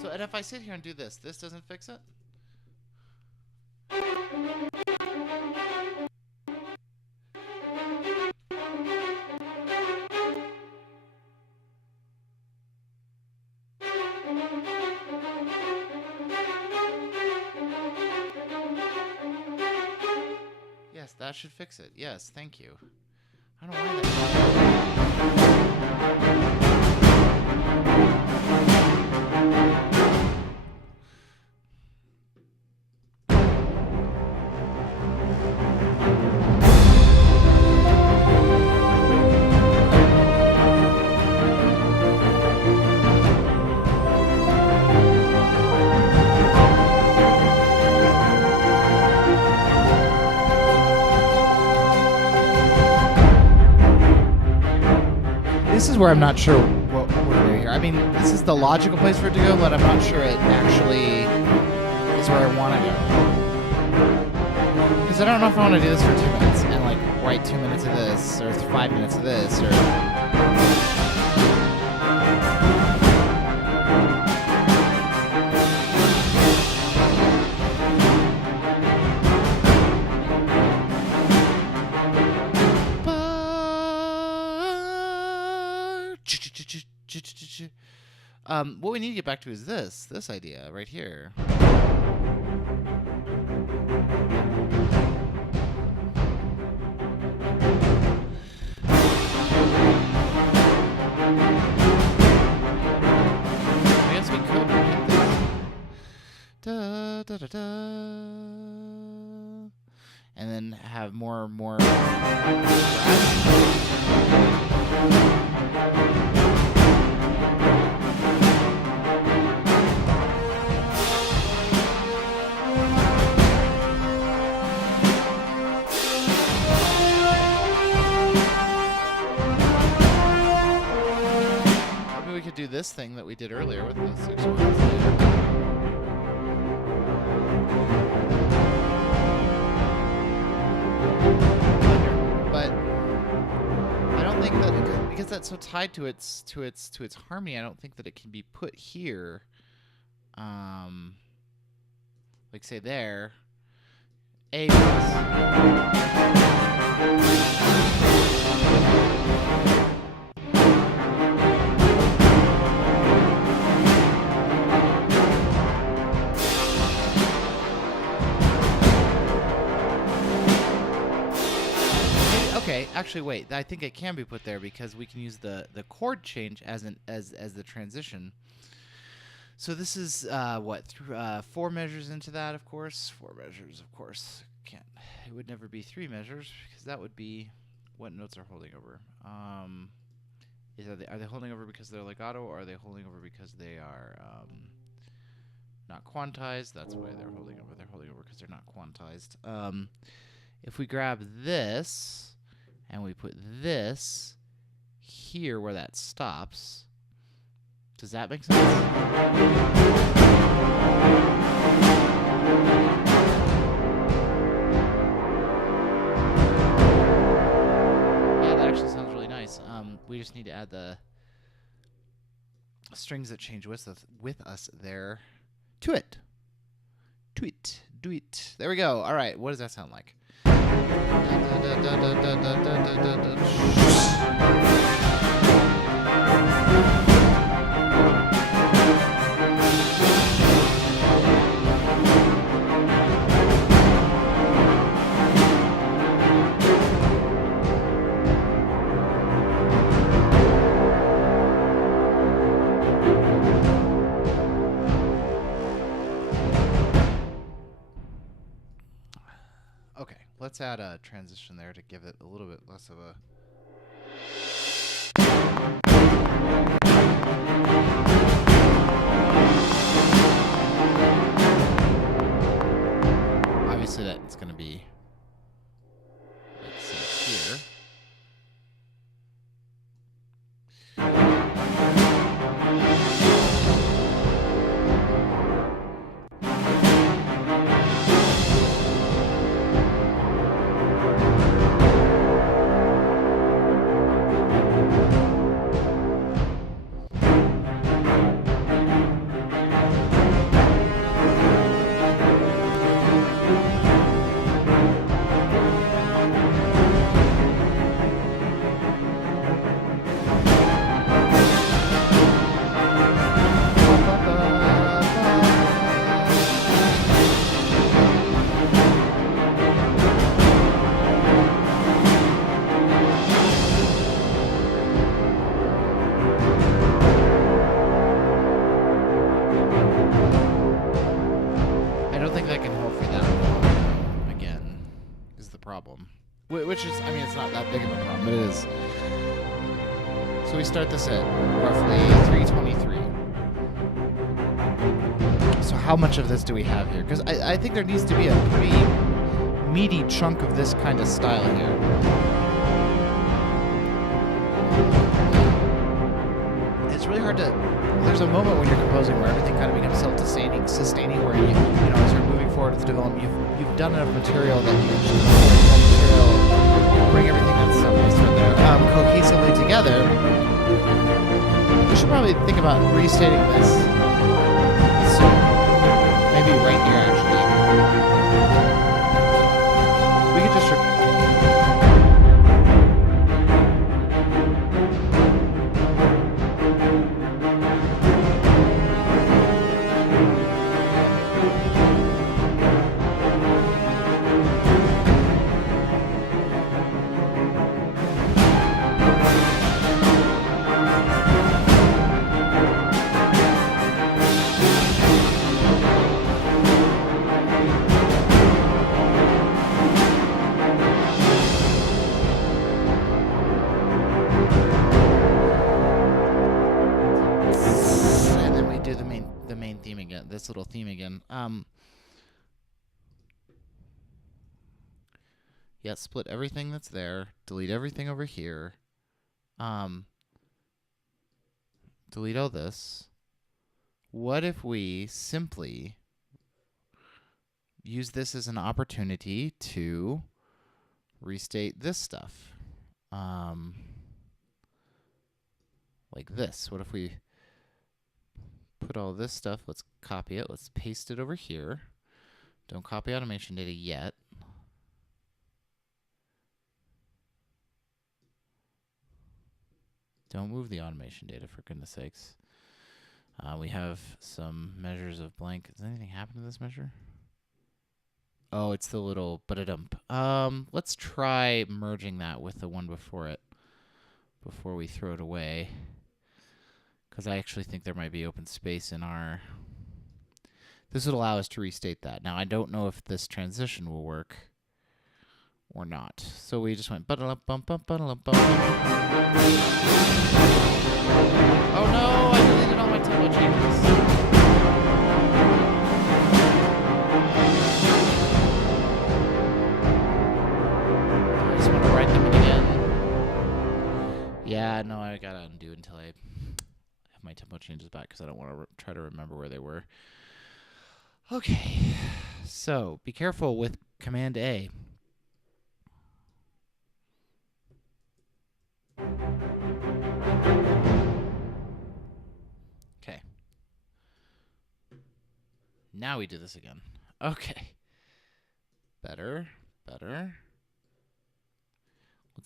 So, and if I sit here and do this doesn't fix it? Yes, that should fix it. Yes, thank you. I don't know why This is where I'm not sure what we're doing here. I mean, this is the logical place for it to go, but I'm not sure it actually is where I want to go. Because I don't know if I want to do this for 2 minutes and like write 2 minutes of this, or 5 minutes of this, or... What we need to get back to is this idea right here. I guess we could repeat this. Da, da, da, da. And then have more. Maybe we could do this thing that we did earlier with the 6 ones. But I don't think that, because that's so tied to its harmony, I don't think that it can be put here. Like say there. A Okay, actually, wait. I think it can be put there because we can use the chord change as the transition. So this is what 4 measures into that, of course. 4 measures, of course. Can't. It would never be 3 measures because that would be what notes are holding over. Are they holding over because they're legato, or are they holding over because they are not quantized? That's why they're holding over. They're holding over because they're not quantized. If we grab this and we put this here where that stops, does that make sense? Yeah, that actually sounds really nice. We just need to add the strings that change with us there to it. Do it. There we go. All right, what does that sound like? Okay, let's add a transition there to give it a little bit less of a... Obviously that's going to be, let's see here. Which is, I mean, it's not that big of a problem, but it is. So we start this at roughly 323. So how much of this do we have here? Because I think there needs to be a pretty meaty chunk of this kind of style here. it's really hard to. There's a moment when you're composing where everything kind of becomes sustaining, where you know, as you're moving forward with the development, you've done enough material that you can just bring everything that's sort of cohesively together. We should probably think about restating this soon. Maybe right here, actually. We could just. This little theme again. Yeah, split everything that's there. Delete everything over here. Delete all this. What if we simply use this as an opportunity to restate this stuff? Like this. What if we put all this stuff, let's copy it, let's paste it over here. Don't copy automation data yet. Don't move the automation data, for goodness sakes. We have some measures of blank. Does anything happen to this measure? Oh, it's the little ba-da-dump. Let's try merging that with the one before it, before we throw it away. Because I actually think there might be open space in our... This would allow us to restate that. Now, I don't know if this transition will work or not. So we just went... Oh, no! I deleted all my tempo changes. I just want to write them in again. Yeah, no, I gotta undo until I... my tempo changes back because I don't want to try to remember where they were. Okay, so be careful with Command A. Okay. Now we do this again. Okay. Better. Let's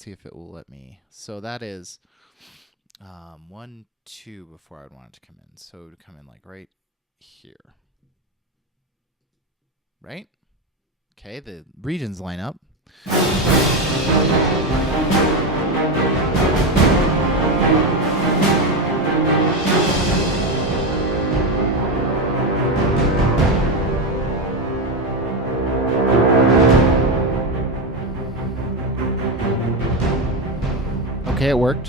see if it will let me. So that is 1, 2 before I would want it to come in. So to come in like right here. Right? Okay, the regions line up. Okay, it worked.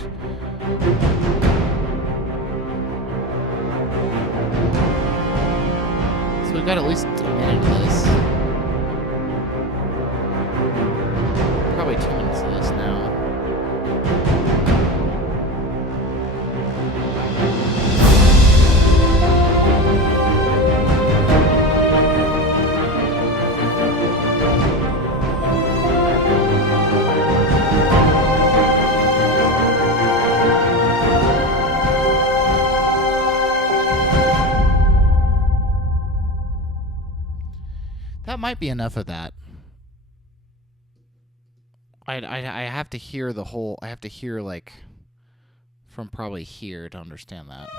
So we've got at least a minute of this. Probably 2 minutes of this now. That might be enough of that. I have to hear the whole... I have to hear, like, from probably here to understand that.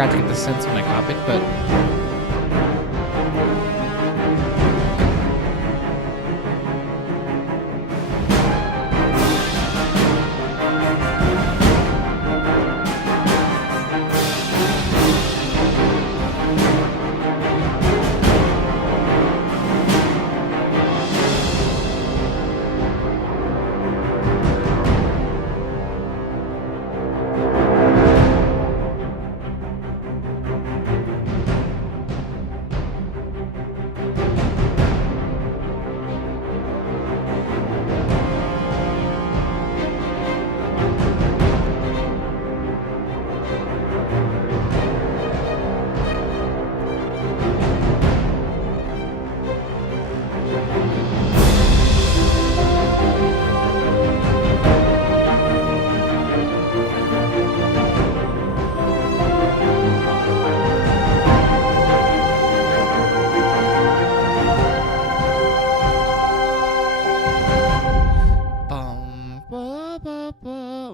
forgot to get the sense when I copied, but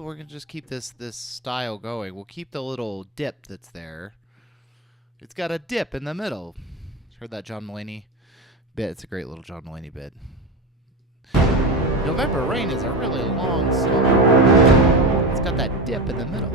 we're gonna just keep this style going. We'll keep the little dip that's there. It's got a dip in the middle. Heard that John Mulaney bit? It's a great little John Mulaney bit. November Rain is a really long song. It's got that dip in the middle.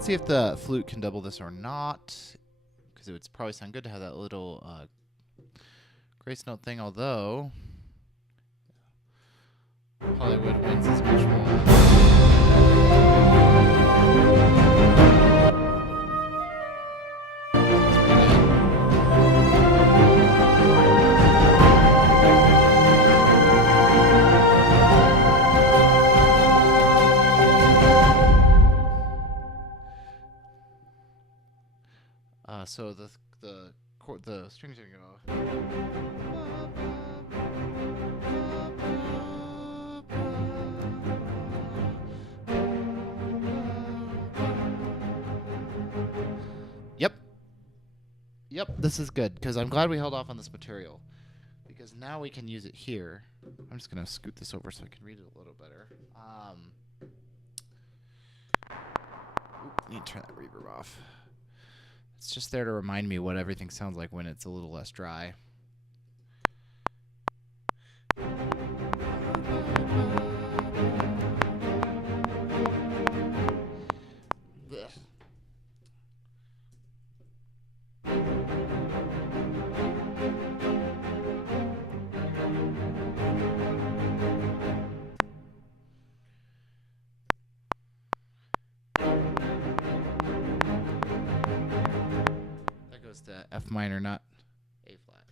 See if the flute can double this or not, because it would probably sound good to have that little grace note thing, although Hollywood wins is much more. So the strings are gonna go. Yep, this is good, because I'm glad we held off on this material, because now we can use it here. I'm just gonna scoot this over so I can read it a little better. Need to turn that reverb off. It's just there to remind me what everything sounds like when it's a little less dry. To F minor, not A flat.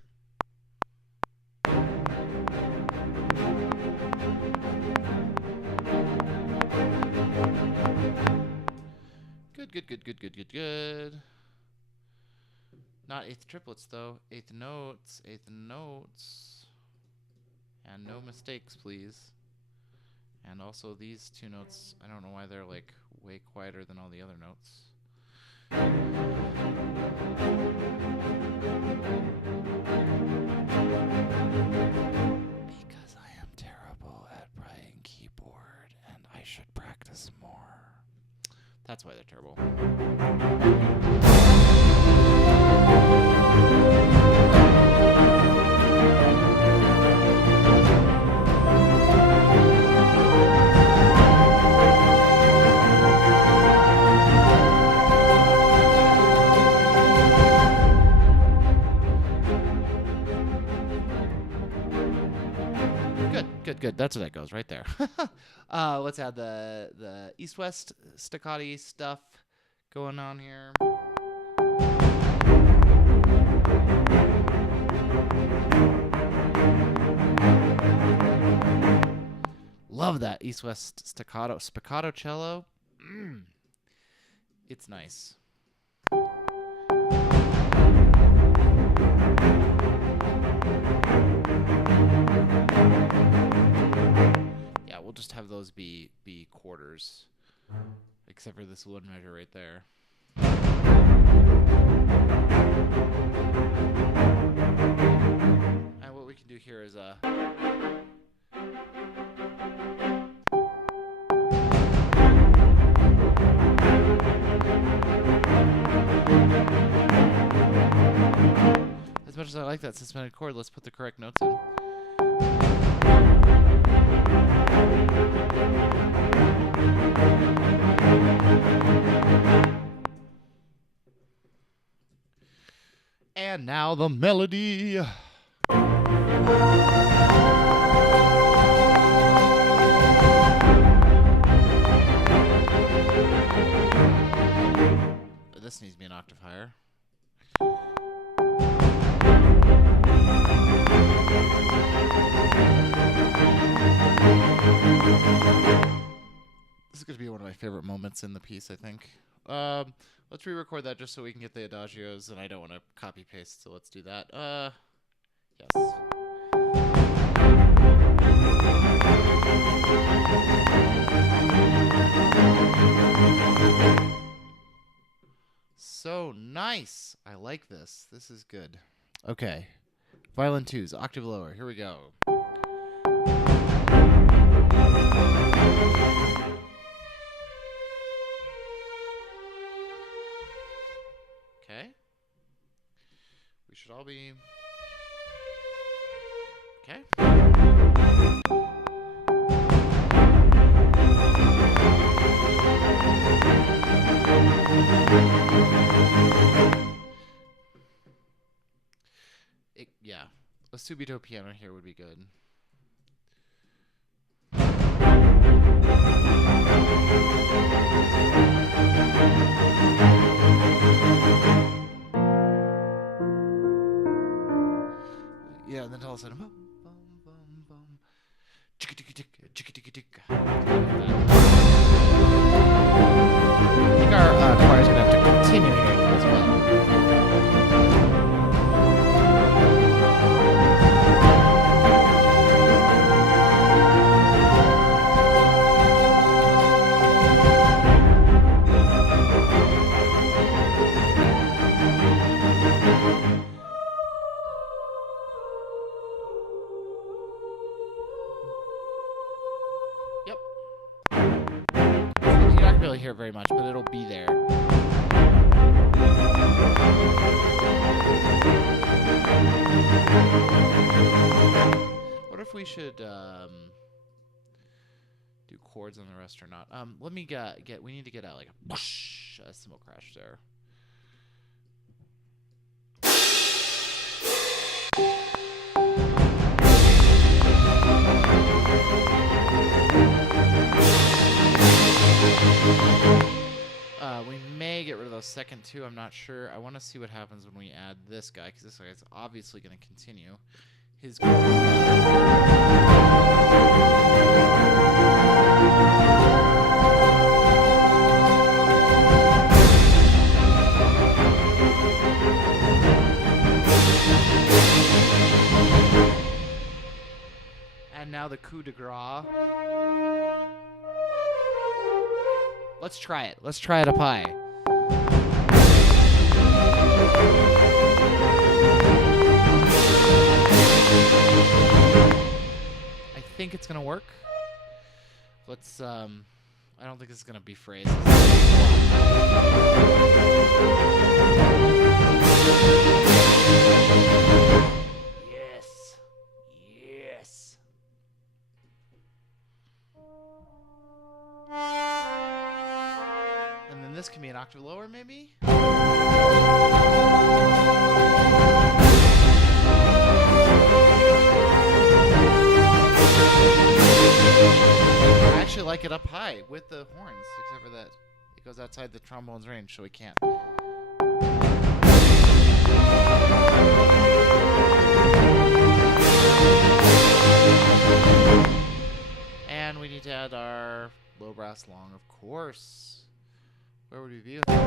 Good. Not eighth triplets though. Eighth notes. And no mistakes, please. And also these two notes, I don't know why they're like way quieter than all the other notes. Because I am terrible at playing keyboard and I should practice more. That's why they're terrible. Good. That's where that goes, right there. Let's add the east-west staccato stuff going on here. Love that east-west spiccato cello. It's nice. we'll just have those be quarters, except for this one measure right there. And what we can do here is as much as I like that suspended chord, let's put the correct notes in. And now the melody. This needs to be an octave higher. This is going to be one of my favorite moments in the piece, I think. Let's re-record that just so we can get the adagios, and I don't want to copy-paste, so let's do that. Yes. So nice! I like this. This is good. Okay. Violin 2s, octave lower. Here we go. Okay. We should all be... Okay. Yeah. A subito piano here would be good. Yeah, and then all of a sudden, bum, bum, bum, bum. Chicka-ticka-tick, chicka-ticka-tick. I think our choir's gonna have to continue here as well. Hear it very much, but it'll be there. What if we should do chords on the rest or not? Let me get. We need to get out like a whoosh, cymbal crash there. We may get rid of those second two. I'm not sure. I want to see what happens when we add this guy, because this guy is obviously going to continue his And now the coup de grace. Let's try it. Let's try it up high. I think it's gonna work. Let's I don't think this is gonna be phrased. Yes. Yes. And then this can be an octave lower, maybe? I actually like it up high with the horns, except for that it goes outside the trombone's range, so we can't. And we need to add our low brass long, of course. Where would we be with that?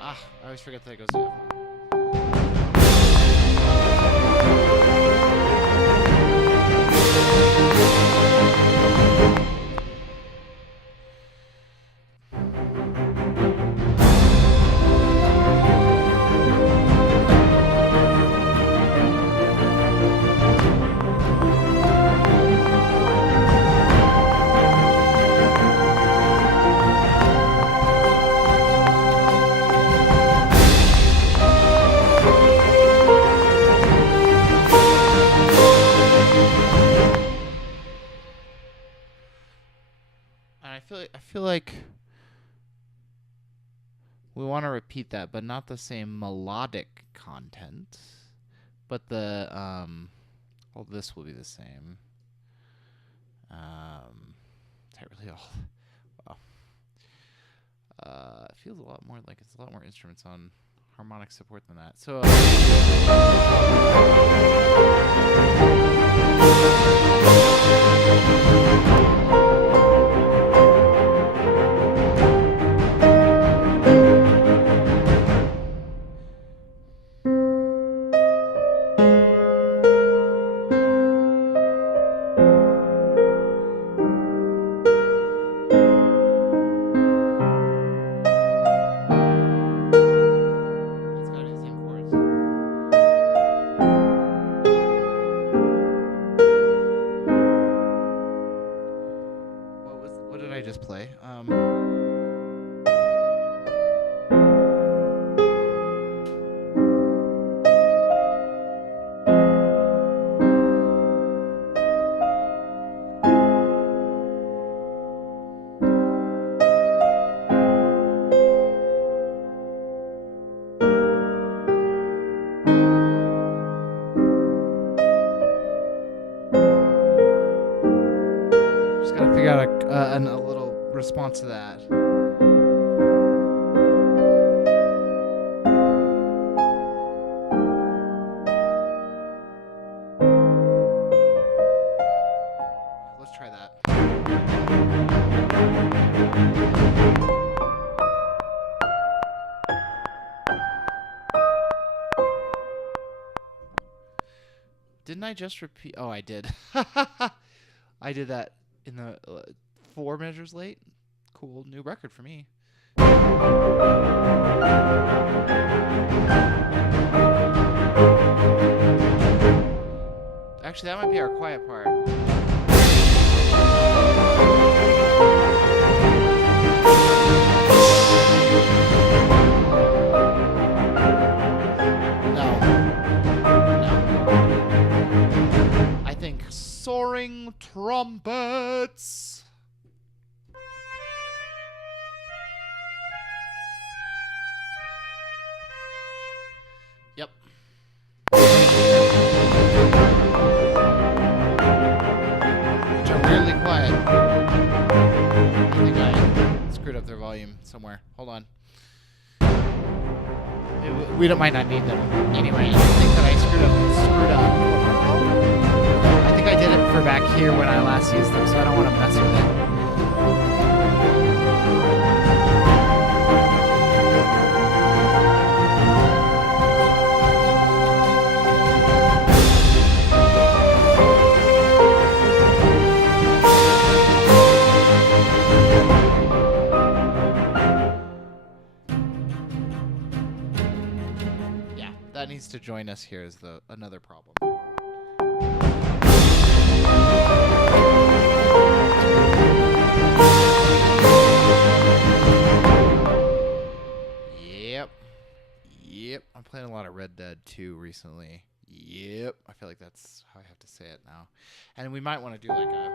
I always forget that it goes to F1. I feel like we want to repeat that, but not the same melodic content. But the well, this will be the same. Is that really all? Wow. It feels a lot more like it's a lot more instruments on harmonic support than that. So. What did I just play? Just gotta figure out a little response to that. Let's try that. Didn't I just repeat? Oh, I did. I did that in the 4 measures late. Cool new record for me. Actually, that might be our quiet part. Soaring trumpets. Yep. Which are weirdly quiet. I think I screwed up their volume somewhere. Hold on. We might not need them anyway. I think that I screwed up. I think I did it for back here when I last used them, so I don't want to mess with it. Yeah, that needs to join us here is another problem. Yep. I'm playing a lot of Red Dead 2 recently. Yep. I feel like that's how I have to say it now. And we might want to do like a...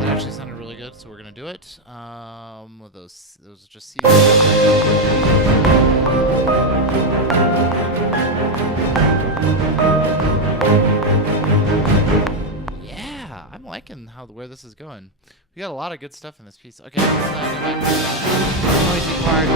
That actually sounded really good, so we're going to do it. Those just see. Yeah, I'm liking where this is going. We got a lot of good stuff in this piece. Okay, let's go back to the noisy part.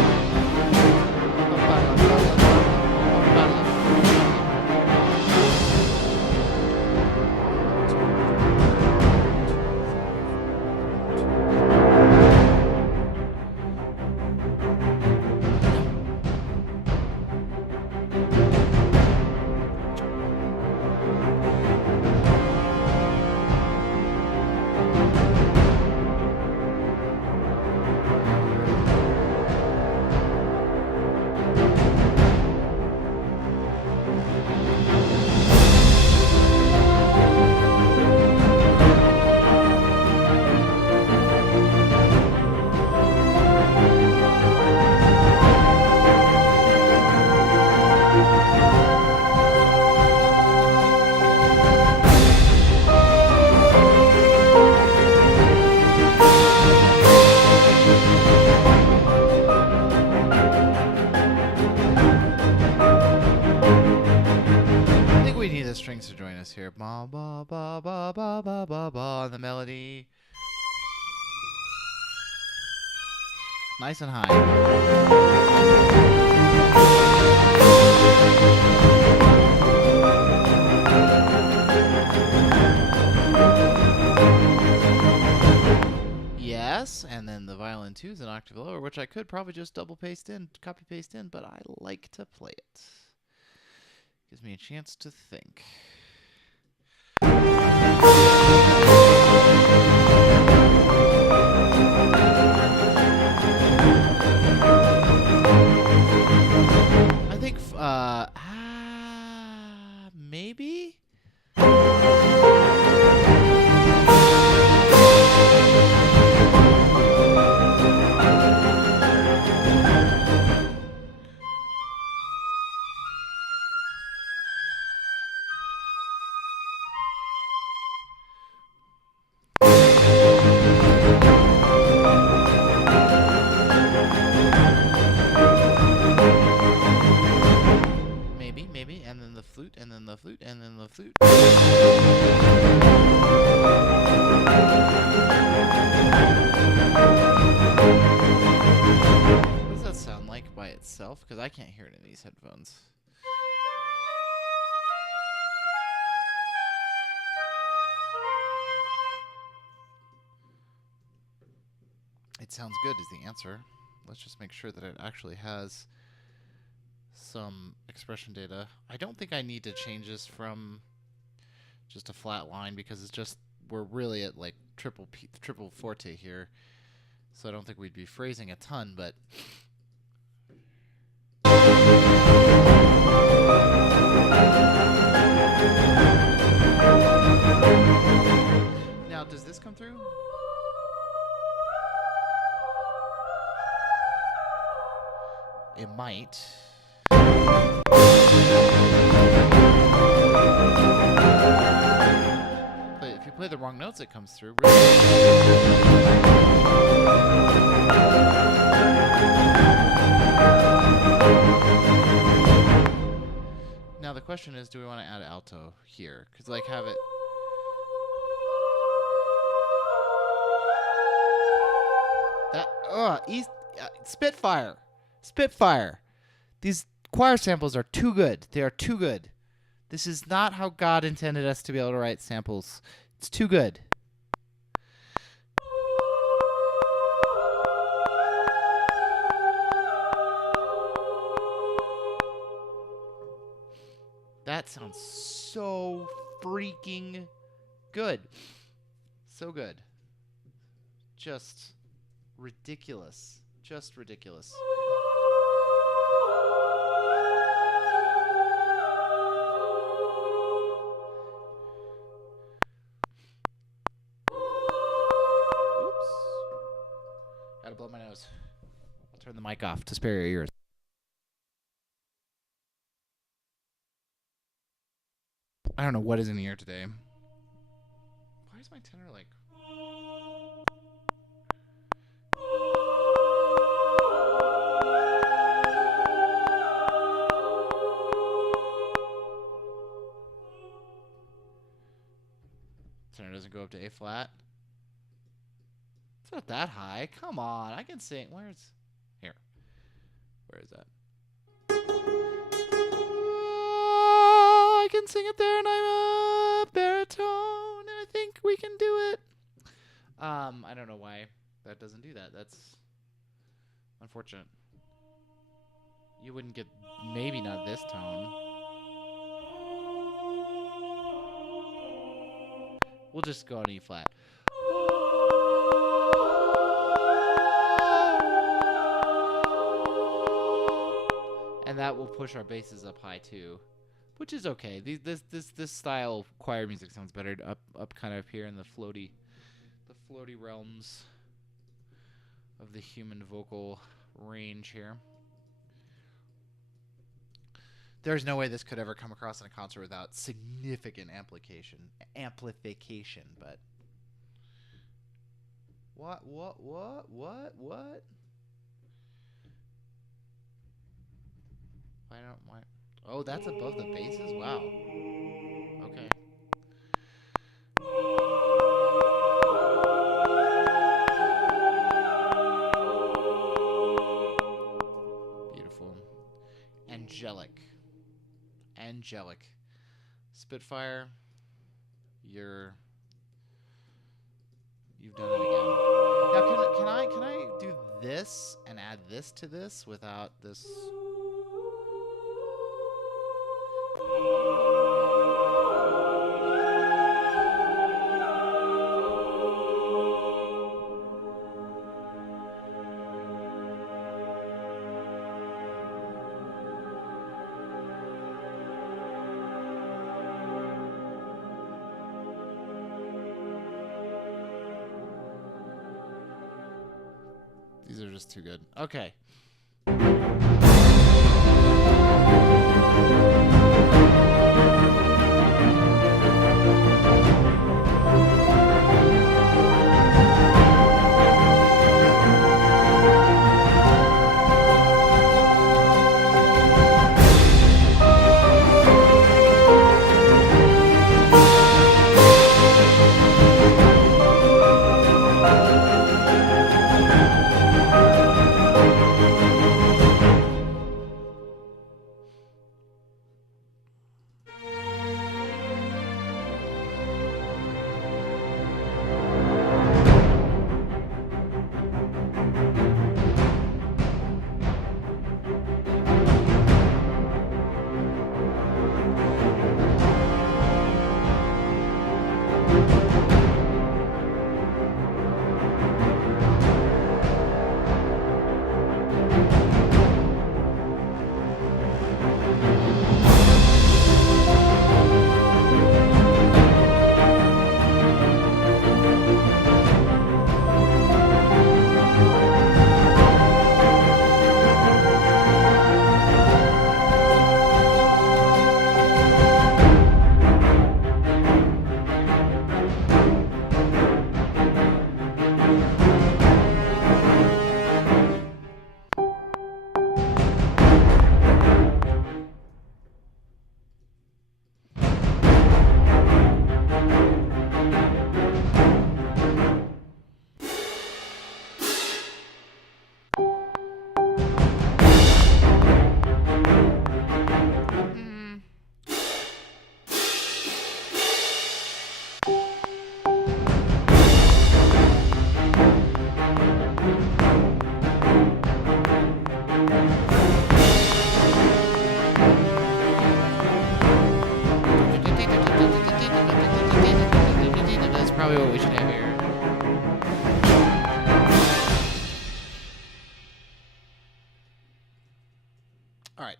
ba ba ba ba on the melody. Nice and high. Yes, and then the violin 2 is an octave lower, which I could probably just copy paste in, but I like to play it. Gives me a chance to think. I think, maybe? Maybe, and then the flute, and then the flute, and then the flute. What does that sound like by itself? Because I can't hear it in these headphones. It sounds good is the answer. Let's just make sure that it actually has some expression data. I don't think I need to change this from just a flat line because it's just, we're really at like triple forte here. So I don't think we'd be phrasing a ton, but now does this come through? It might. If you play the wrong notes, it comes through. Now the question is, do we want to add alto here? Because like have it. That Spitfire. Spitfire. These choir samples are too good. They are too good. This is not how God intended us to be able to write samples. It's too good. That sounds so freaking good. So good. Just ridiculous. Just ridiculous. Gotta blow my nose. I'll turn the mic off to spare your ears. I don't know what is in the air today. Why is my tenor like... Tenor doesn't go up to A flat. It's not that high. Come on, I can sing. Where's... Here. Where is that? I can sing it there, and I'm a baritone, and I think we can do it. I don't know why that doesn't do that. That's unfortunate. You wouldn't get, maybe not this tone. We'll just go on E flat. And that will push our basses up high too, which is okay. This style of choir music sounds better up kind of here in the floaty realms of the human vocal range here. There's no way this could ever come across in a concert without significant amplification, but what? Why? Oh, that's above the basses? Wow. Okay. angelic. Spitfire, you've done it again. Now, can I do this and add this to this without this? These are just too good. Okay. That's probably what we should have here. All right.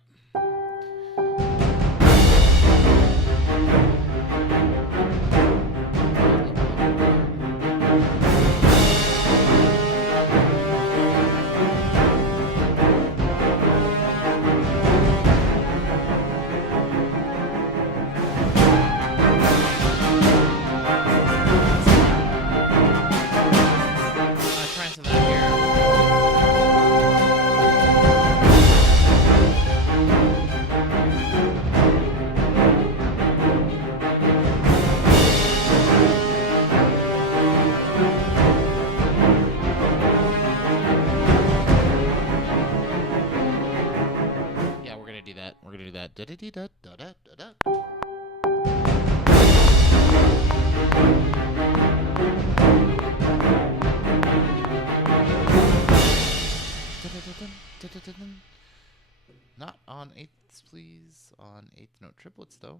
Not on eighths, please. On eighth note triplets, though.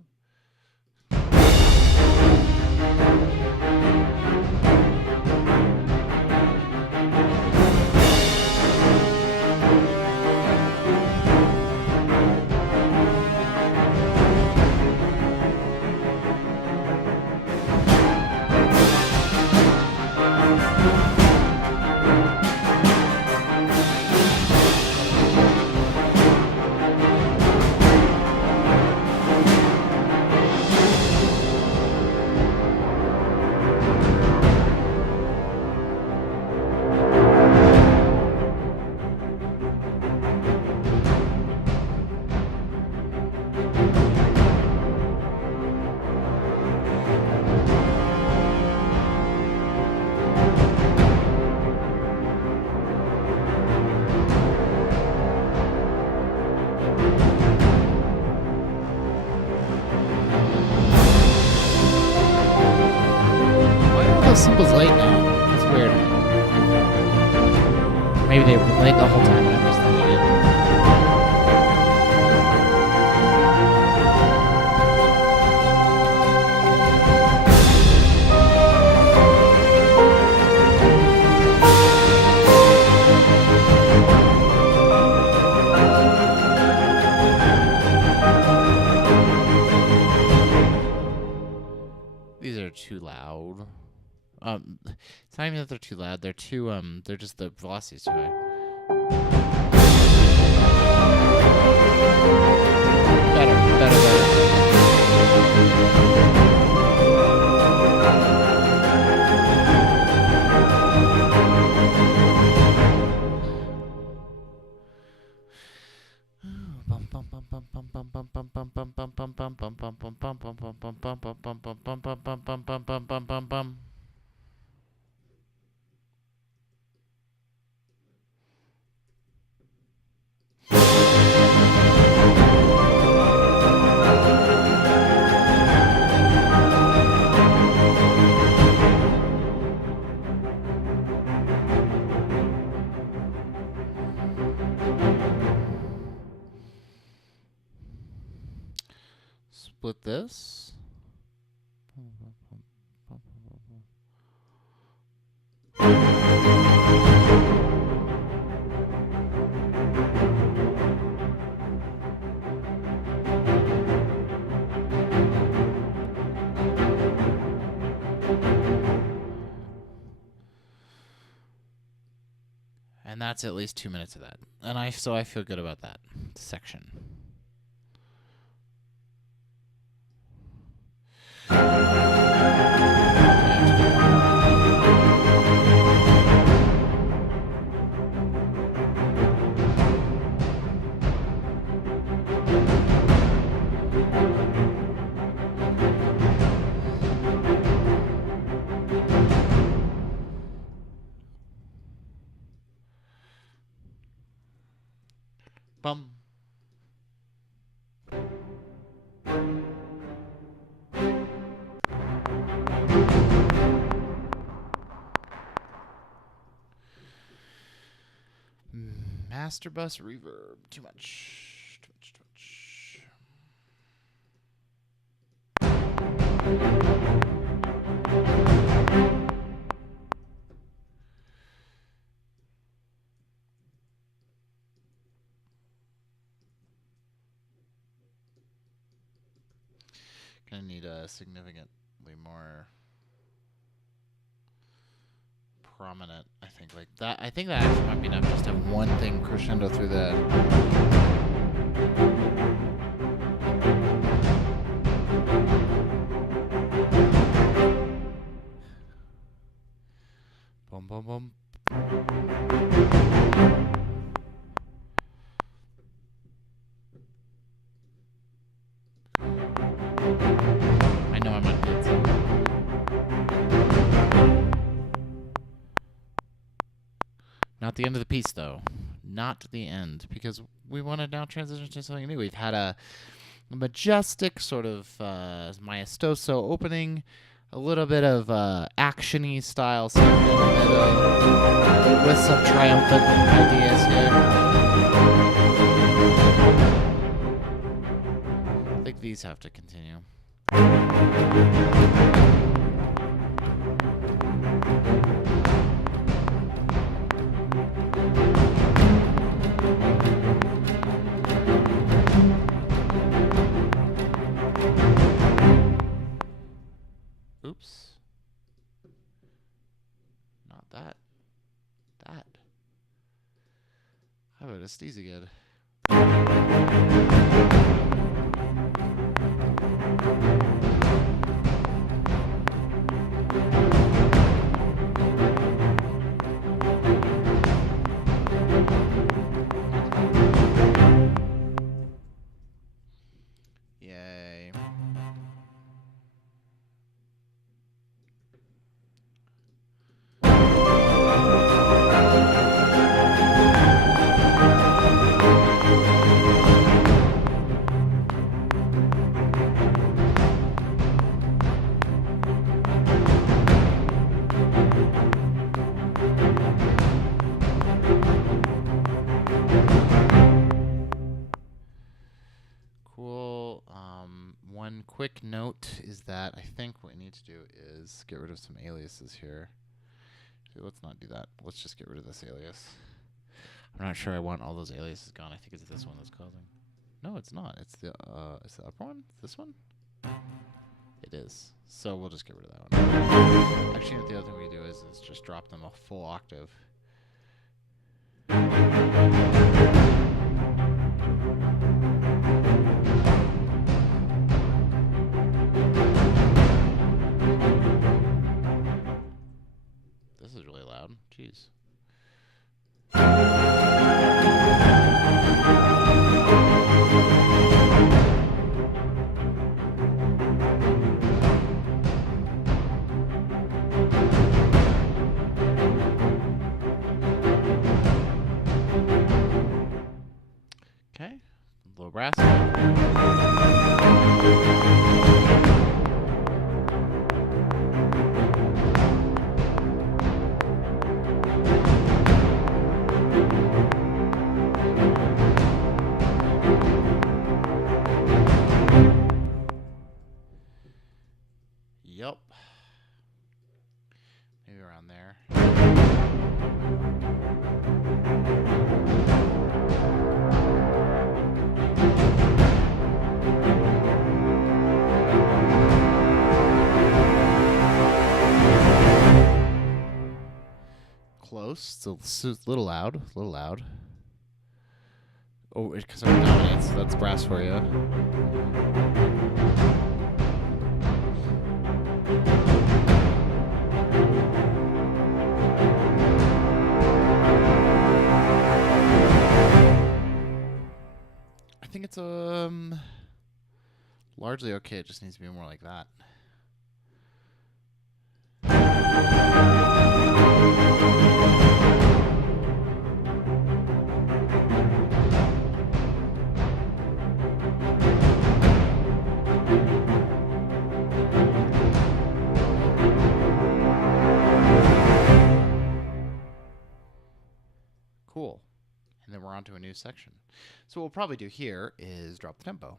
Oh, Simple's late now. That's weird. Maybe they were late the whole time and I'm just an idiot. These are too loud. It's not even that they're too loud. They're too they're just the velocity's too high. Better. Split this. And that's at least 2 minutes of that. And I feel good about that section. Bum. Master bus reverb. Too much. Gonna need a significantly more prominent, I think, like that. I think that actually might be enough just to have one thing crescendo through that. Boom, boom, boom. I know I'm not good. Not the end of the piece, though. Not the end, because we want to now transition to something new. We've had a majestic sort of maestoso opening, a little bit of action-y style stuff in the middle, with some triumphant ideas here. I think these have to continue. Oops. Not that. That. How about a sneeze again? Yay. quick note is that I think what we need to do is get rid of some aliases here. Actually, let's not do that. Let's just get rid of this alias. I'm not sure I want all those aliases gone. I think it's this one that's causing. No, it's not. It's the upper one. This one. It is. So we'll just get rid of that one. Actually, the other thing we do is just drop them a full octave. This is really loud. Jeez. Okay, low brass. Yup. Maybe around there. Close. It's a little loud. A little loud. Oh, because it dominates. That's brass for you. I think it's largely okay. It just needs to be more like that. Cool. And then we're on to a new section. So what we'll probably do here is drop the tempo.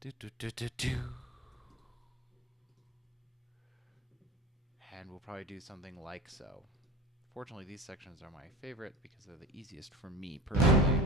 Do, do, do, do, do. And we'll probably do something like so. Fortunately, these sections are my favorite because they're the easiest for me personally.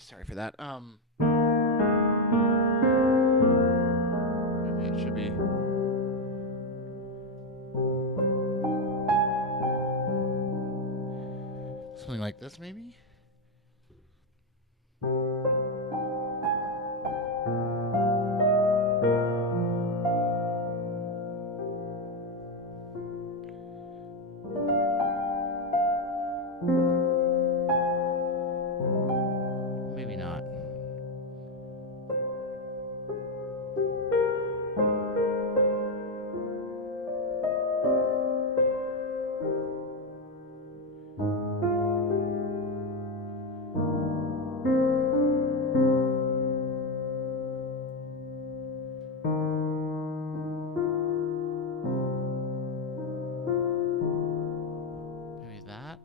Sorry for that. Maybe it should be. Something like this, maybe? Maybe not. Maybe that.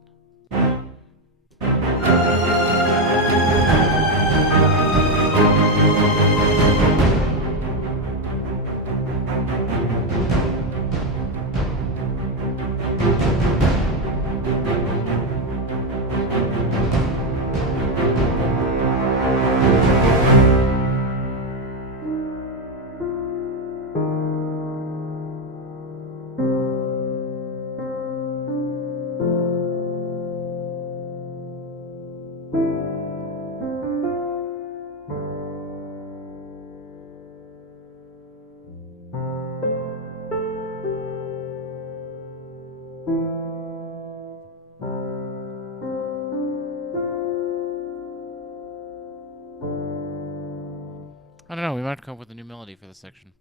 I don't know. We might have to come up with a new melody for this section.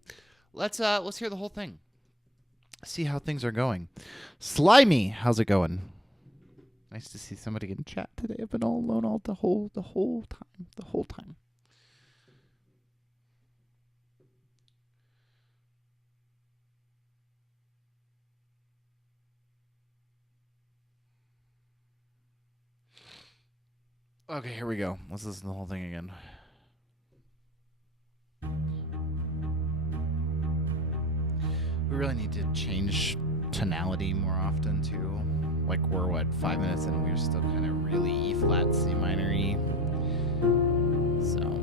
Let's hear the whole thing. see how things are going. Slimy, how's it going? Nice to see somebody in chat today. I've been all alone the whole time. Okay, here we go. Let's listen to the whole thing again. We really need to change tonality more often too. Like we're 5 minutes and we're still kind of really E flat C minor-y. So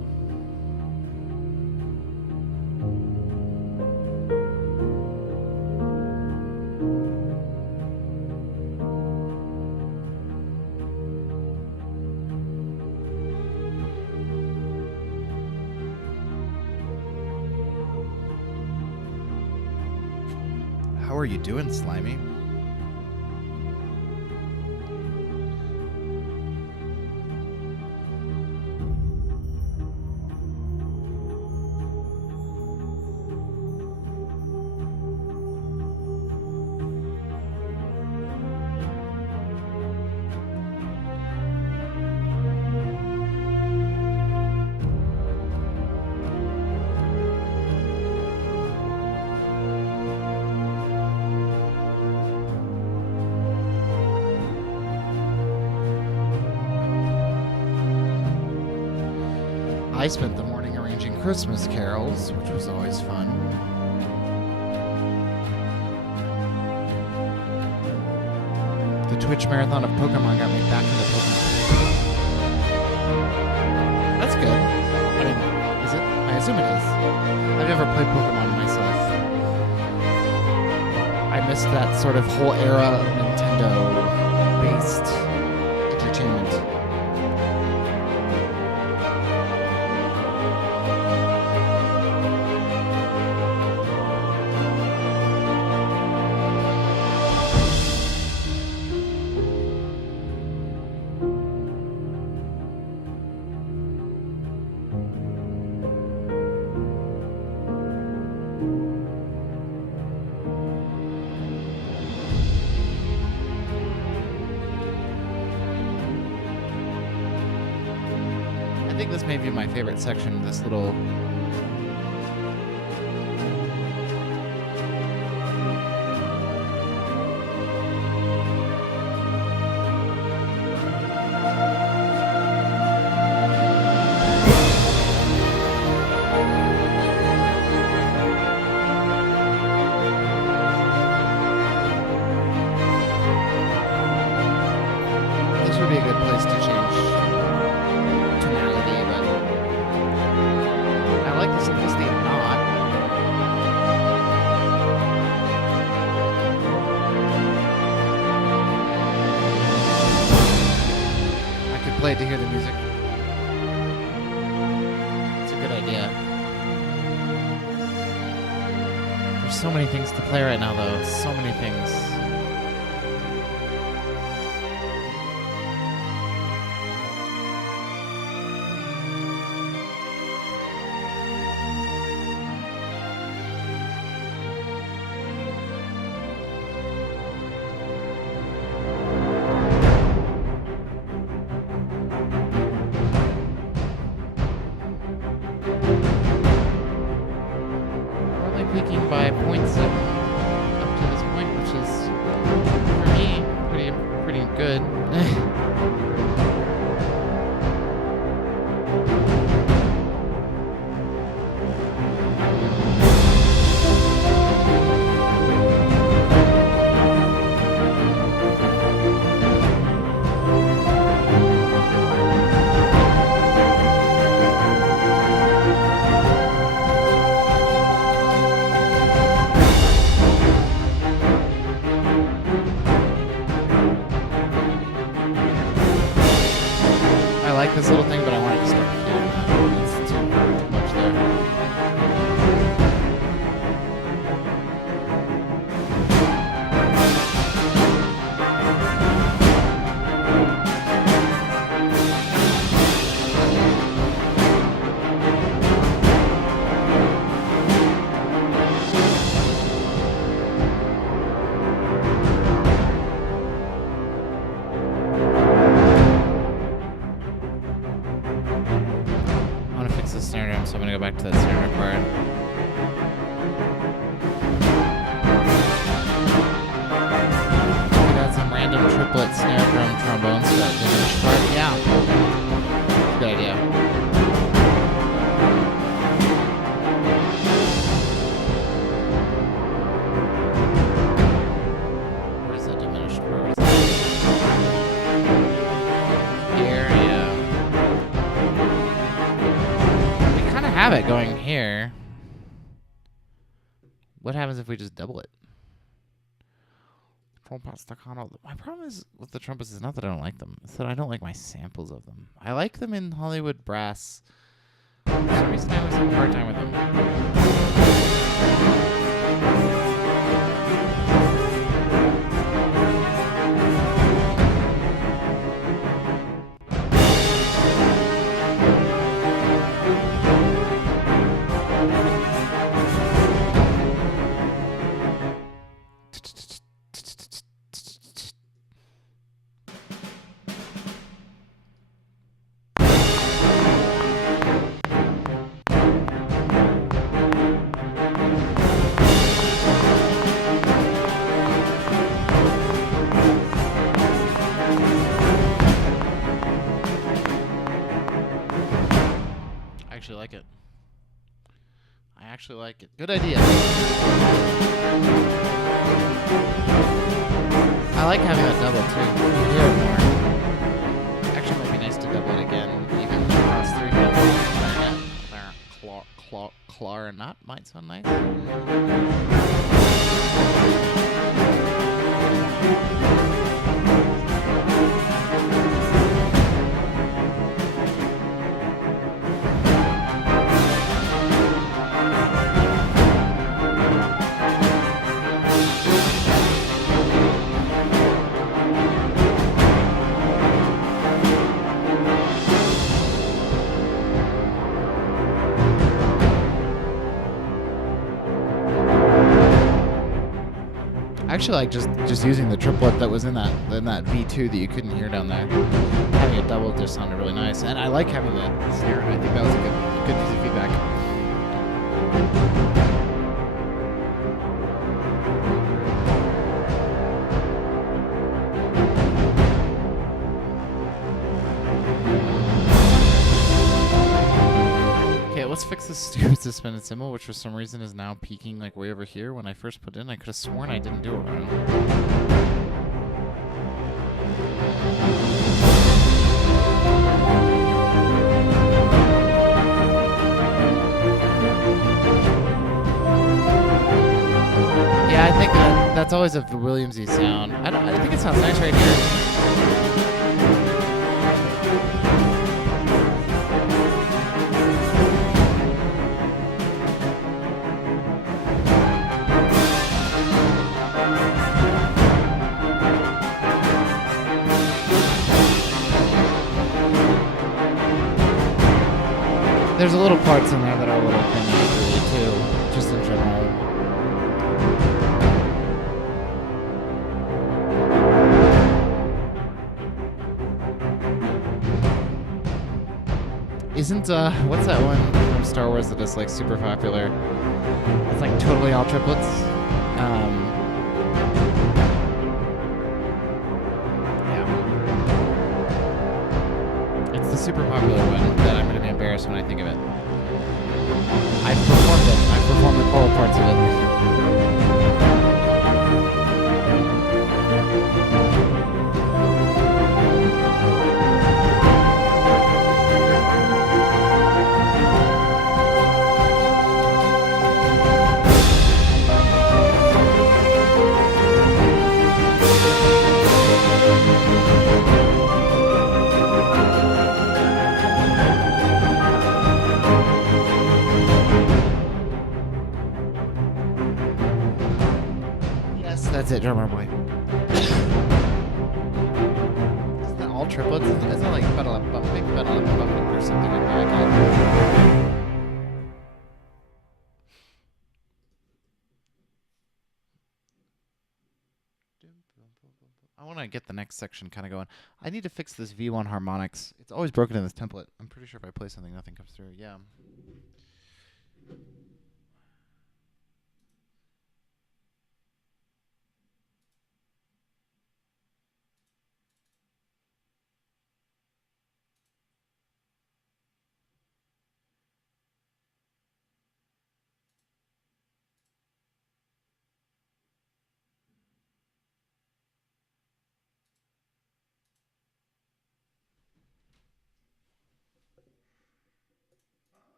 how are you doing, Slimy? I spent the morning arranging Christmas carols, which was always fun. The Twitch marathon of Pokemon got me back into Pokemon. That's good. I mean, is it? I assume it is. I've never played Pokemon myself. I missed that sort of whole era of Nintendo-based entertainment. I think this may be my favorite section, this little... This would be a good place to change tonality, but I like the simplicity of not. I could play it to hear the music. It's a good idea. There's so many things to play right now, though. So many things. Picking by 0.7 up to this point, which is for me pretty good. I like this little thing, but I want it to start here. It's too much there. so I'm gonna go back to that snare part. We got some random triplet snare drum trombone stuff in each part. Yeah. Good idea. Where's that diminished chord? Here, yeah. We kind of have it going here. What happens if we just double it? Staccato. My problem is with the trumpets is not that I don't like them. It's that I don't like my samples of them. I like them in Hollywood brass. For some reason I always have a hard time with them. Like it. I actually like it. Good idea. I like having that double too. You hear it more. Actually, it might be nice to double it again, even across 3 notes. Clarinet might sound nice. I actually like just using the triplet that was in that V2 that you couldn't hear down there. Having it double just sounded really nice, and I like having the snare. I think that was a good piece of feedback. Let's fix this stupid suspended cymbal, which for some reason is now peaking like way over here. When I first put it in, I could have sworn I didn't do it wrong. Yeah, I think that's always a Williamsy sound. I think it sounds nice right here. There's a little parts in there that are a little thin too, just in general. Isn't what's that one from Star Wars that is like super popular? It's like totally all triplets. Yeah. It's the super popular one that I'm gonna be embarrassed when I think of it. I've performed it. I've performed the choral parts of it. That's it, drummer boy. Isn't that all triplets? Isn't it like or something like that? I want to get the next section kind of going. I need to fix this V1 harmonics. It's always broken in this template. I'm pretty sure if I play something, nothing comes through. Yeah.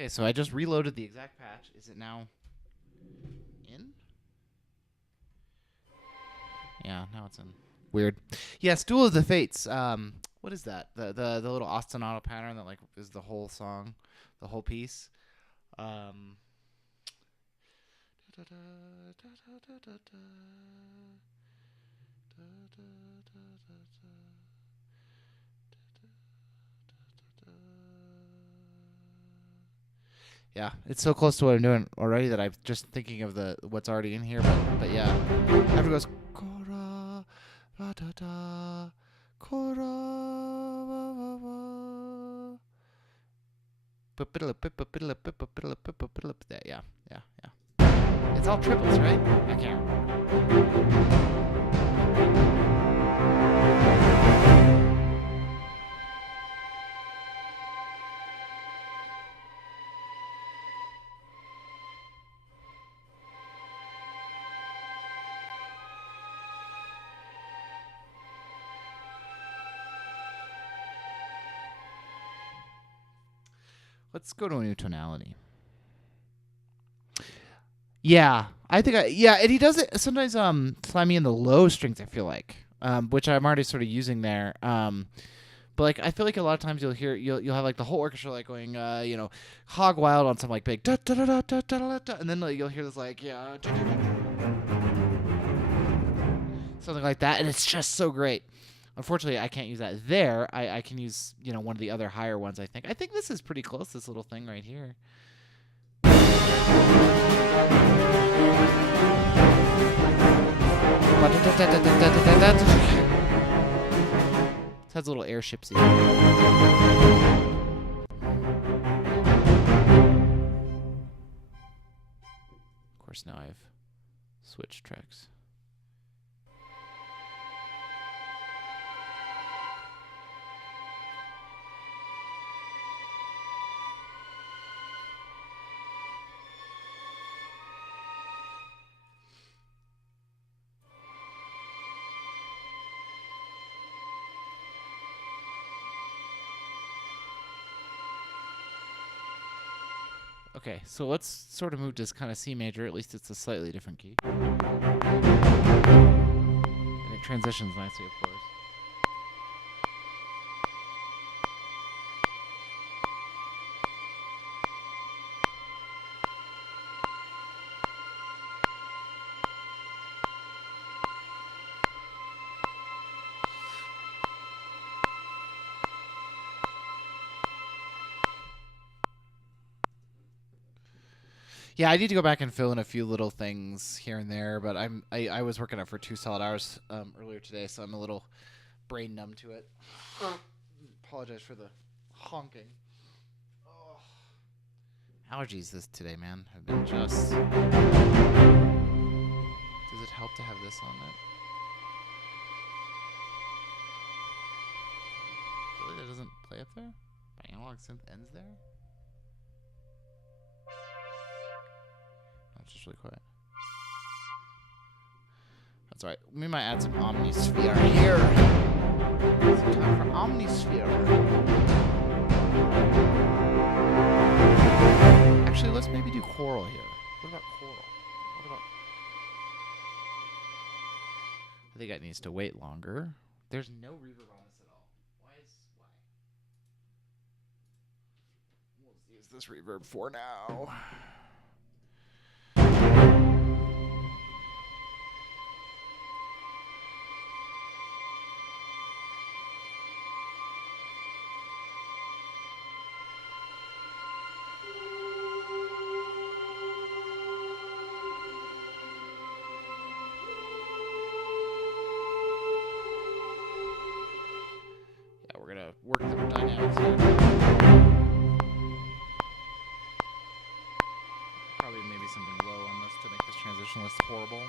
Okay, so I just reloaded the exact patch. Is it now in? Yeah, now it's in. Weird. Yes, Duel of the Fates. What is that? The little ostinato pattern that like is the whole song, the whole piece. Um. Yeah, it's so close to what I'm doing already that I'm just thinking of the what's already in here. But yeah, after it goes kora va da da kora va va va. Yeah, yeah, yeah. It's all triples, right? I can't remember. Let's go to a new tonality. Yeah, I think yeah, and he does it sometimes. Fly me in the low strings. I feel like, which I'm already sort of using there. But like, I feel like a lot of times you'll have like the whole orchestra like going, hog wild on some like big da da da da da da da, and then like you'll hear this like something like that, and it's just so great. Unfortunately, I can't use that there. I can use one of the other higher ones. I think this is pretty close. This little thing right here. It has a little airshipsy. Of course, now I've switched tracks. Okay, so let's sort of move to this kind of C major. At least it's a slightly different key. And it transitions nicely, of course. Yeah, I need to go back and fill in a few little things here and there, but I was working out for 2 solid hours earlier today, so I'm a little brain numb to it. Apologize for the honking. Oh. Allergies today, man, have been just. Does it help to have this on it? Really, that doesn't play up there? My analog synth ends there? Just really quiet. That's alright. We might add some Omnisphere here. It's time for Omnisphere. Actually, let's maybe do choral here. What about choral? What about... I think that needs to wait longer. There's no reverb on this at all. Why? We'll use this reverb for now. Work the dynamics here. Probably maybe something low on this to make this transition less horrible.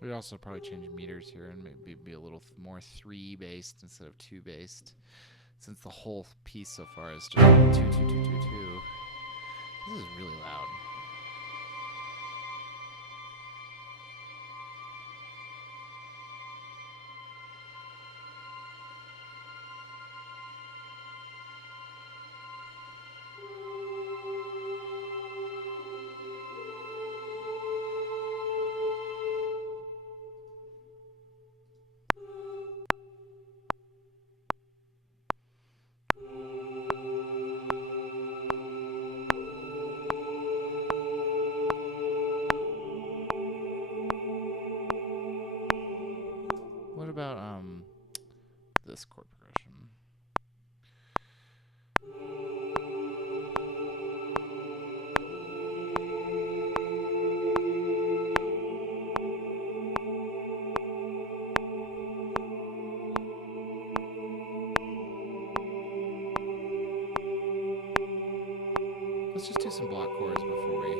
We'd also probably change meters here and maybe be a little more 3 based instead of 2 based, since the whole piece so far is just 2 2 2 2 2. This is really loud. What about this chord progression? Let's just do some block chords before we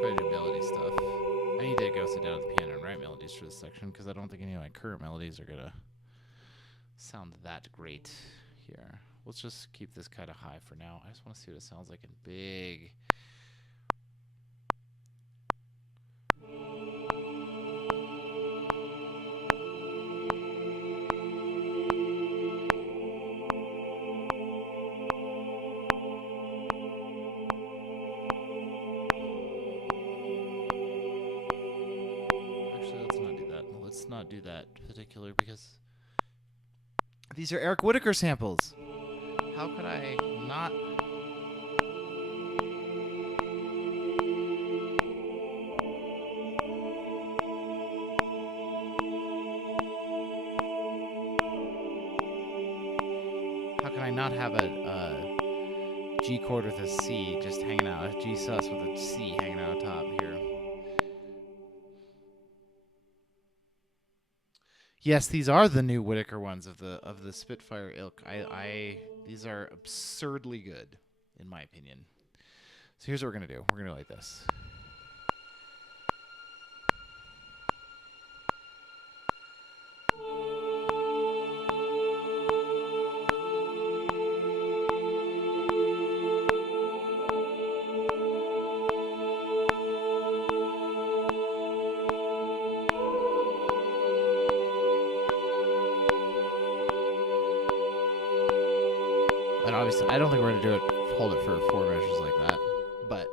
try to do melody stuff. I need to go sit down at the piano and write melodies for this section because I don't think any of my current melodies are gonna sound that great here. Let's just keep this kind of high for now. I just want to see what it sounds like in big. Actually, let's not do that. Let's not do that particular because these are Eric Whitacre samples. How could I not? How can I not have a G chord with a C just hanging out, a G sus with a C hanging out on top here? Yes, these are the new Whitacre ones of the Spitfire ilk. These are absurdly good, in my opinion. So here's what we're gonna do. We're gonna do like this. And obviously, I don't think we're gonna hold it for 4 measures like that, but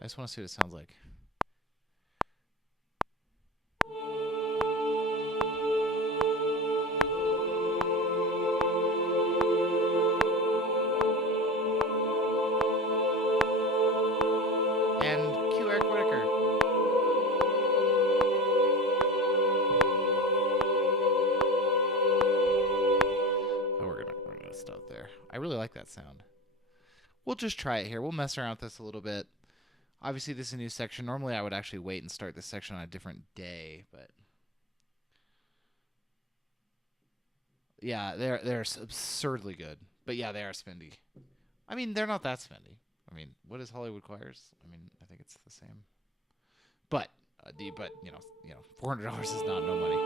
I just want to see what it sounds like. And cue Eric Whitacre. Oh, we're gonna stop there. I really like that sound. We'll just try it here. We'll mess around with this a little bit. Obviously, this is a new section. Normally, I would actually wait and start this section on a different day, but yeah, they're absurdly good. But yeah, they are spendy. I mean, they're not that spendy. I mean, what is Hollywood Choirs? I mean, I think it's the same. But $400 is not no money.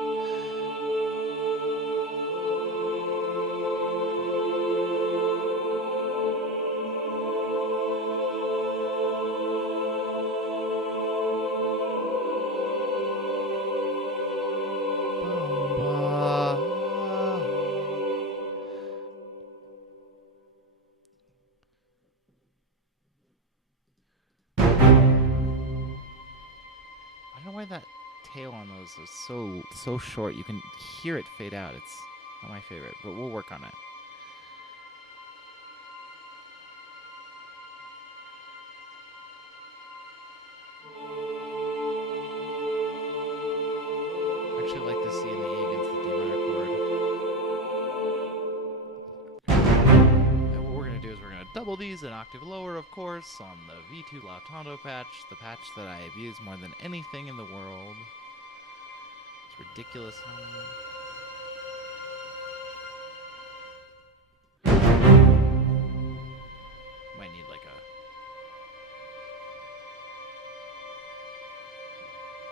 I don't know why that tail on those is so short. You can hear it fade out. It's not my favorite, but we'll work on it. I actually like the C and the E against the D minor chord. And what we're going to do is we're going to double these an octave lower, of course, on the V2 Lautando patch, the patch that I have used more than anything in the world. It's ridiculous. Might need like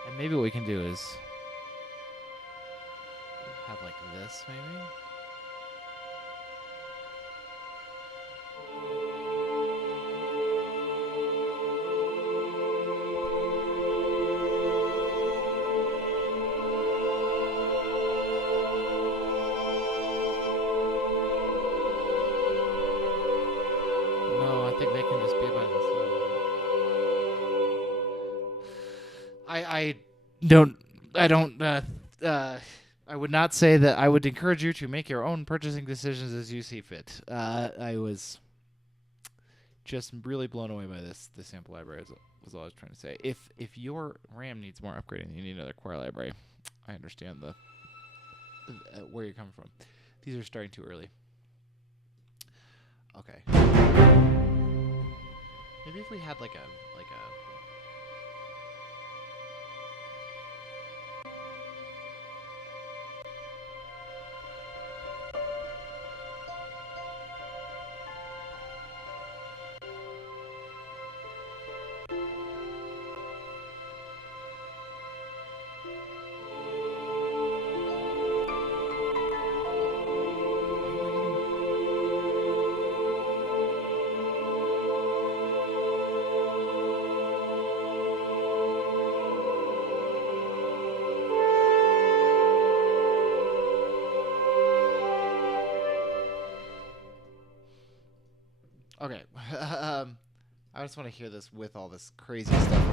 a And maybe what we can do is have like this, maybe. No, I think they can just be by themselves. I don't. I don't. I would not say that. I would encourage you to make your own purchasing decisions as you see fit. I was just really blown away by this sample library. Was all I was trying to say. If your RAM needs more upgrading, you need another core library. I understand the where you're coming from. These are starting too early. Okay. Maybe if we had like a okay. I just want to hear this with all this crazy stuff.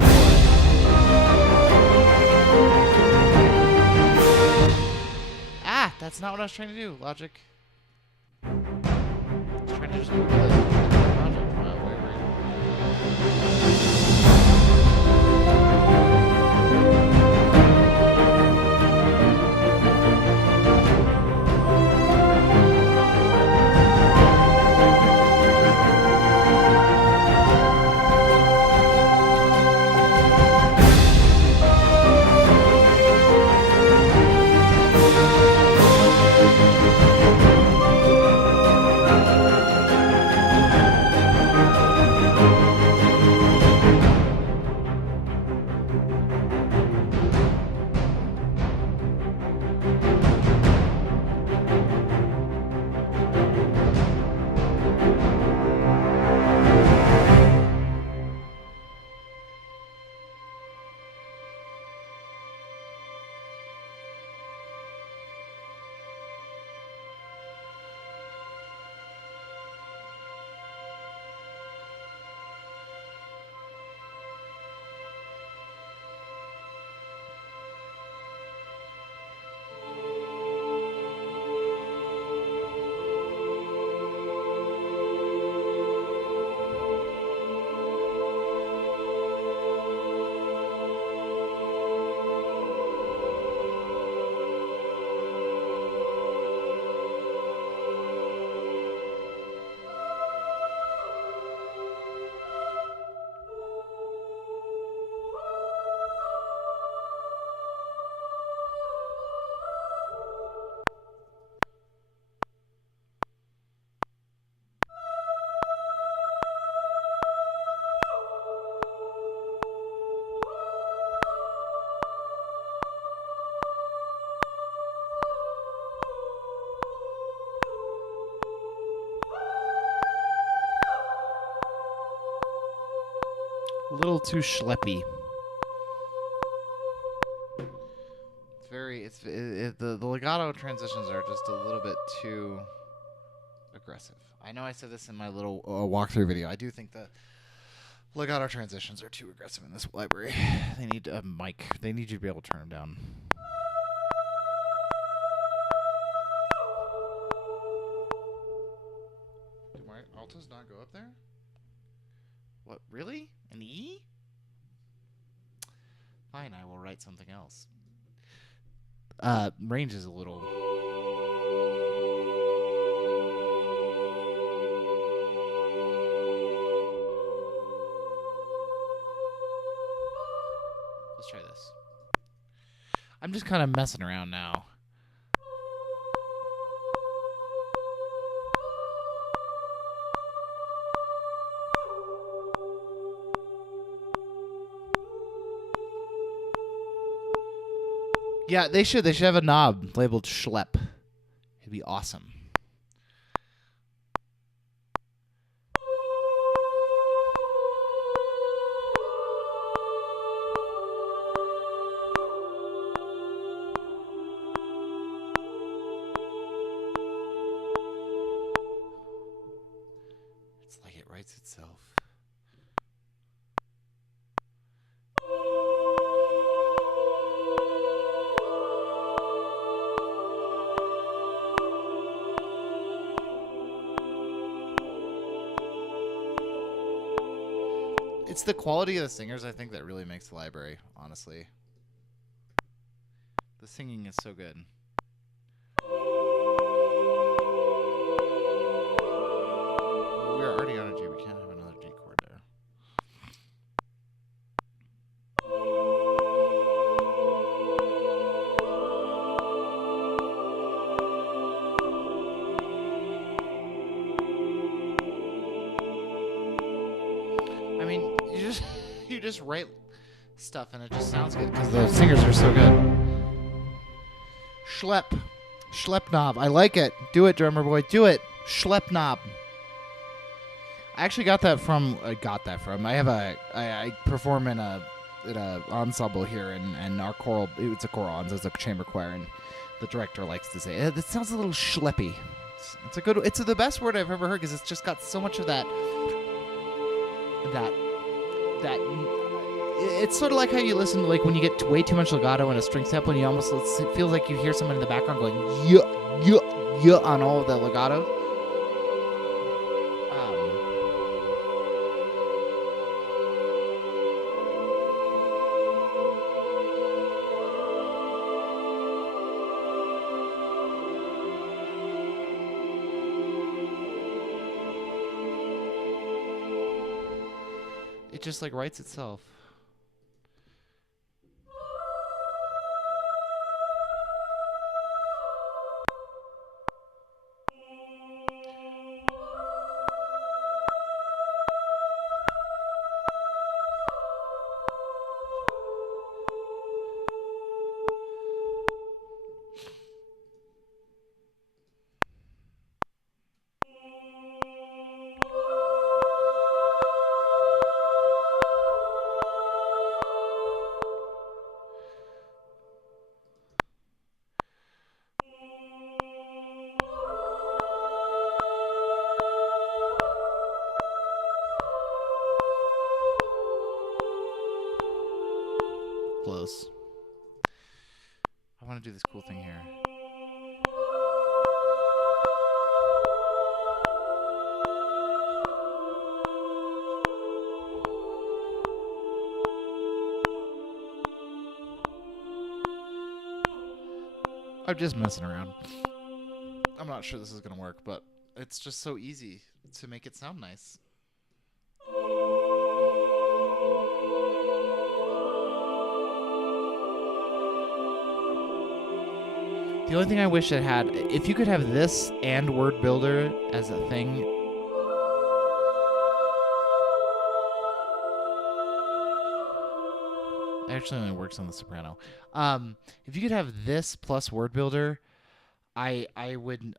Ah, that's not what I was trying to do. Logic. I was trying to just move the project file wherever. A little too schleppy. It's very. The legato transitions are just a little bit too aggressive. I know I said this in my little walkthrough video. I do think the legato transitions are too aggressive in this library. They need a mic. They need you to be able to turn them down. Do my altos not go up there? What, really? An E? Fine, I will write something else. Range is a little... Let's try this. I'm just kind of messing around now. Yeah, they should. They should have a knob labeled Schlep. It'd be awesome. It's like it writes itself. It's the quality of the singers, I think, that really makes the library, honestly. The singing is so good. Well, we're already on a G. We can't have another G chord there. I mean, you just write stuff and it just sounds good because the singers are so good. Schlep knob. I like it. Do it, drummer boy. Do it. Schlep knob. I actually got that from. I have I perform in a ensemble here, and our choral. It's a choral ensemble. It's a chamber choir, and the director likes to say it sounds a little schleppy. It's a good. It's the best word I've ever heard because it's just got so much of that. It's sort of like how you listen to, like, when you get way too much legato in a string sample, and it feels like you hear someone in the background going yeah, yeah, yeah on all of the legato. It just like writes itself. Close. I want to do this cool thing here. I'm just messing around. I'm not sure this is going to work, but it's just so easy to make it sound nice. The only thing I wish it had, if you could have this and Word Builder as a thing. It actually only works on the soprano. If you could have this plus Word Builder, I would.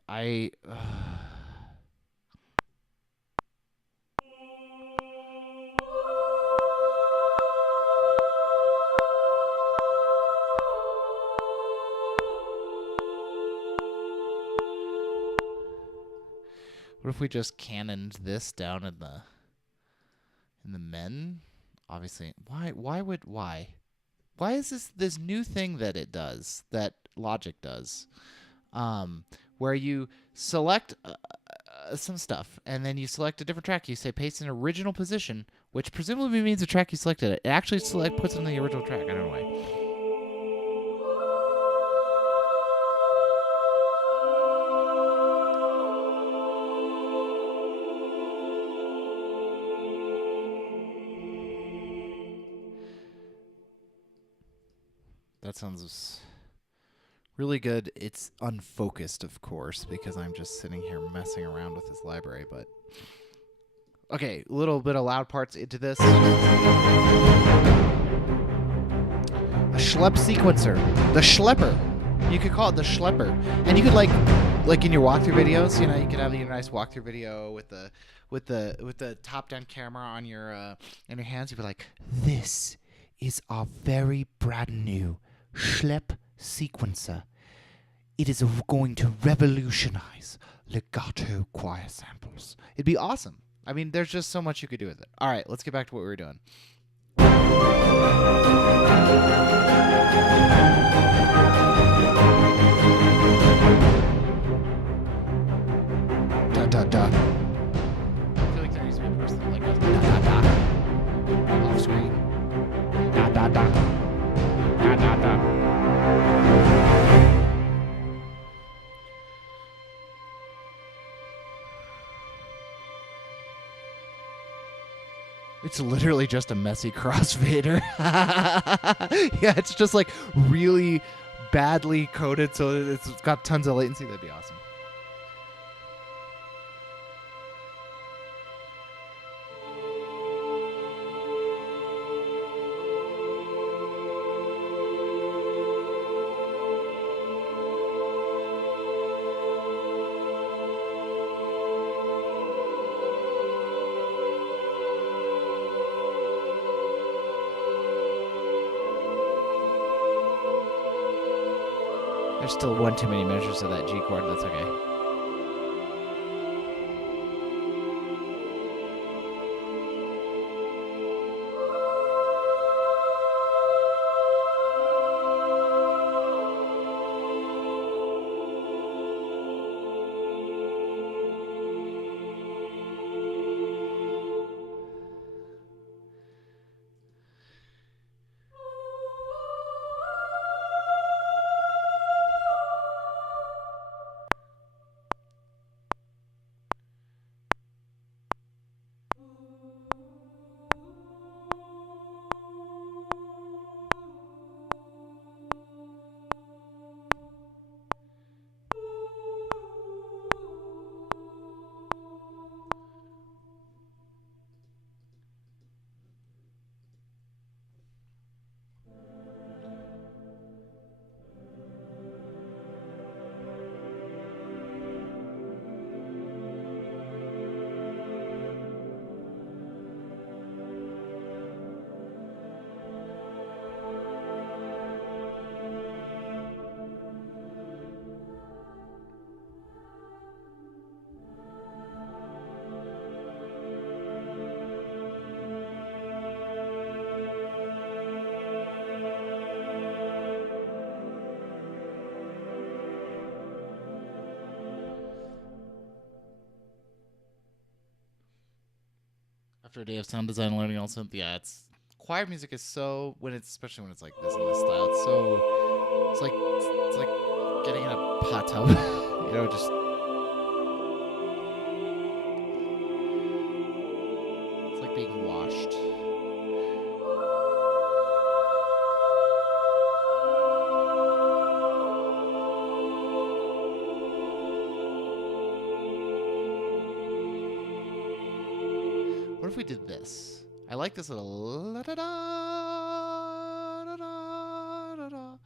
What if we just cannoned this down in the men? Obviously, why is this new thing that it does, that Logic does, where you select some stuff and then you select a different track. You say paste in original position, which presumably means the track you selected. It actually puts in the original track. I don't know why. That sounds really good. It's unfocused, of course, because I'm just sitting here messing around with this library, but okay, a little bit of loud parts into this. A Schlep sequencer. The schlepper. You could call it the schlepper. And you could like in your walkthrough videos, you know, you could have your nice walkthrough video with the top-down camera on your in your hands. You'd be like, "This is our very brand new Schlep sequencer. It is going to revolutionize legato choir samples." It'd be awesome. I mean, there's just so much you could do with it. All right, let's get back to what we were doing. Da da da. I feel like there needs to be a person that like goes da da da off screen. Da da da. Da da da. It's literally just a messy crossfader. Yeah, it's just like really badly coded, so it's got tons of latency. That'd be awesome. There's still one too many measures of that G chord. That's okay. After a day of sound design learning also, yeah, it's choir music is so especially when it's like this in this style, it's like getting in a hot tub. You know, just it's like being washed. What if we did this? I like this little la da da da da da da.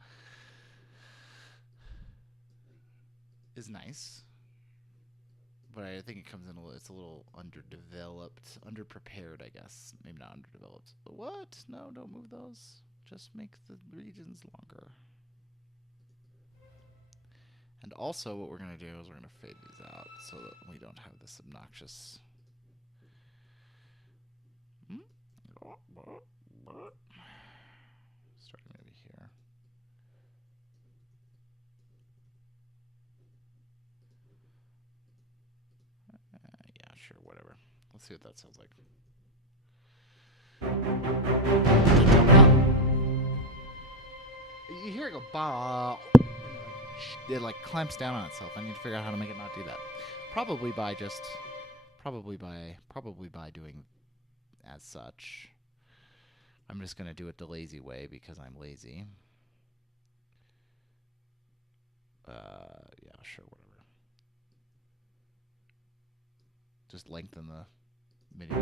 Is nice, but I think it comes in it's a little underdeveloped, underprepared, I guess. Maybe not underdeveloped. What? No, don't move those. Just make the regions longer. And also, what we're gonna do is we're gonna fade these out so that we don't have this obnoxious. Starting maybe here. Yeah, sure, whatever. Let's see what that sounds like. You hear it go ba. It like clamps down on itself. I need to figure out how to make it not do that. Probably by doing as such. I'm just gonna do it the lazy way because I'm lazy. Yeah, sure, whatever. Just lengthen the MIDI.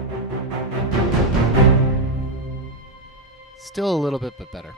Still a little bit, but better.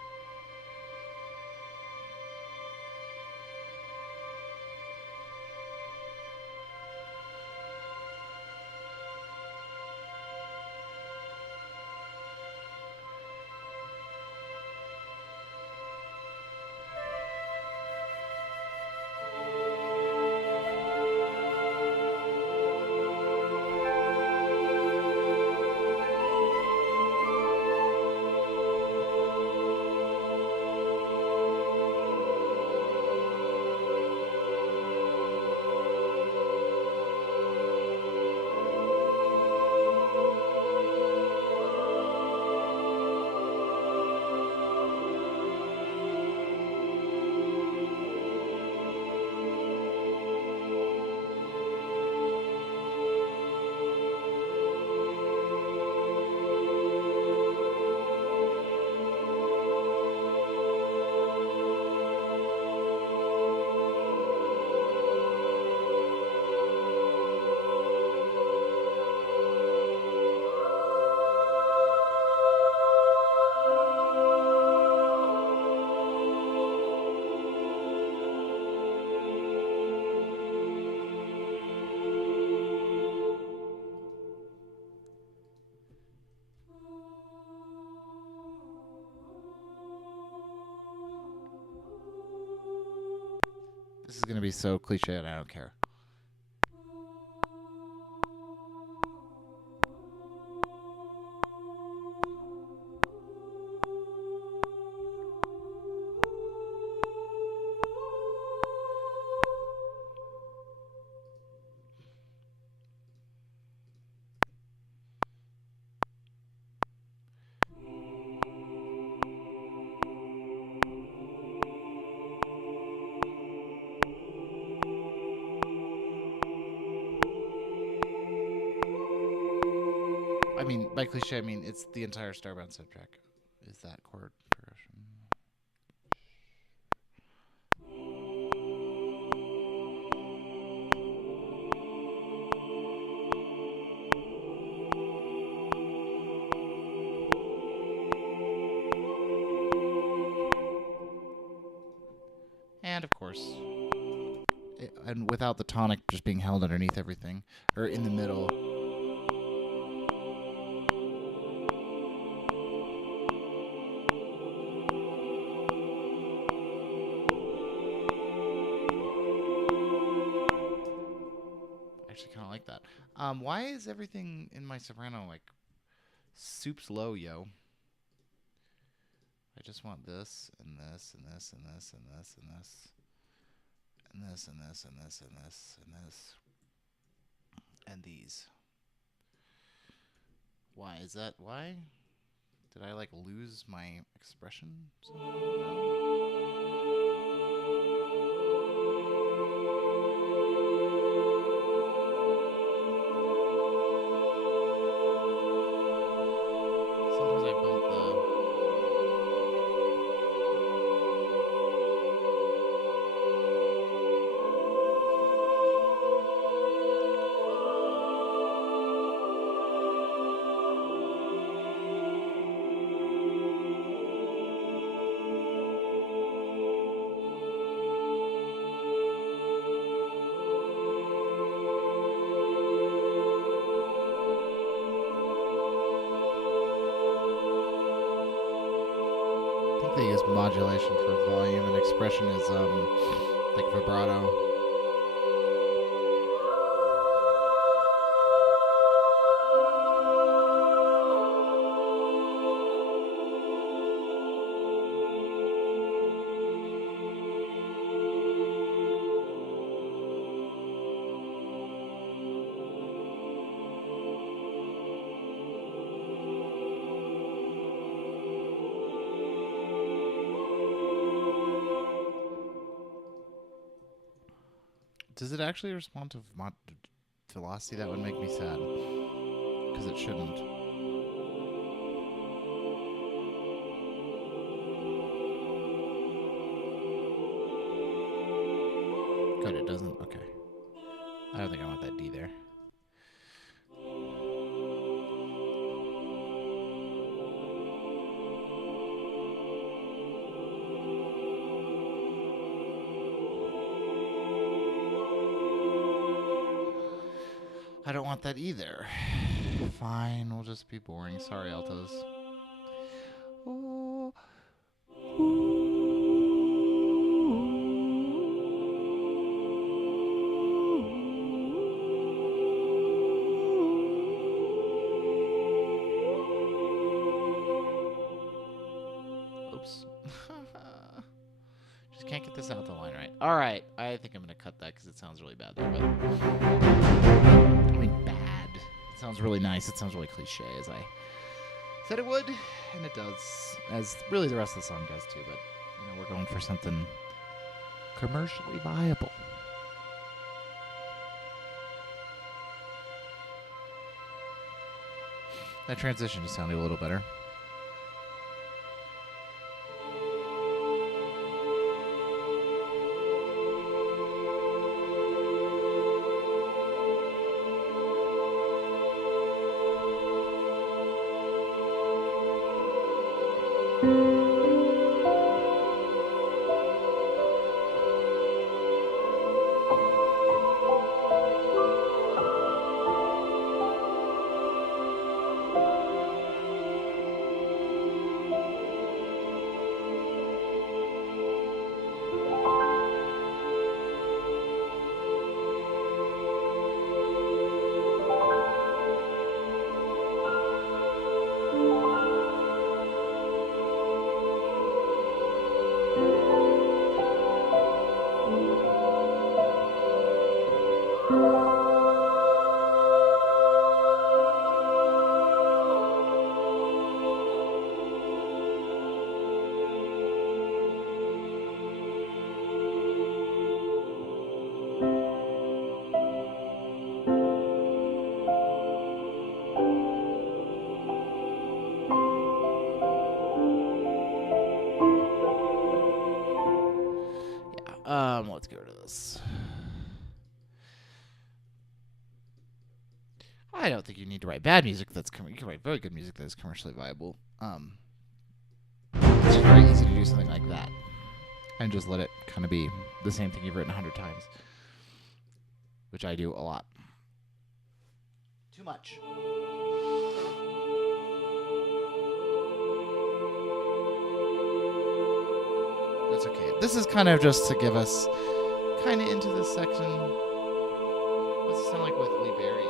This is gonna be so cliche, and I don't care. I mean, by cliche, I mean it's the entire Starbound soundtrack. Is that chord progression? And of course, and without the tonic just being held underneath everything, or in the middle. I actually kind of like that. Why is everything in my soprano like soup's low, yo? I just want this and this and this and this and this and this and this and this and this and this and this and these. Why is that? Why did I like lose my expression? No. Sometimes I bump the. I think they use modulation for volume, and expression is like vibrato. Does it actually respond to velocity? That would make me sad. Because it shouldn't. Good, it doesn't? Okay. I don't think I want that D there. I don't want that either. Fine, we'll just be boring. Sorry, altos. Oh. Oops. Just can't get this out the line right. All right, I think I'm gonna cut that because it sounds really bad there. But I mean, bad. It sounds really nice. It sounds really cliche, as I said it would, and it does. As really the rest of the song does too. But you know, we're going for something commercially viable. That transition just sounded a little better. Let's get rid of this. I don't think you need to write bad music you can write very good music that is commercially viable. It's very easy to do something like that and just let it kind of be the same thing you've written 100 times, which I do a lot. Too much. That's okay. This is kind of just to give us kind of into this section. What's it sound like with Lee Berries?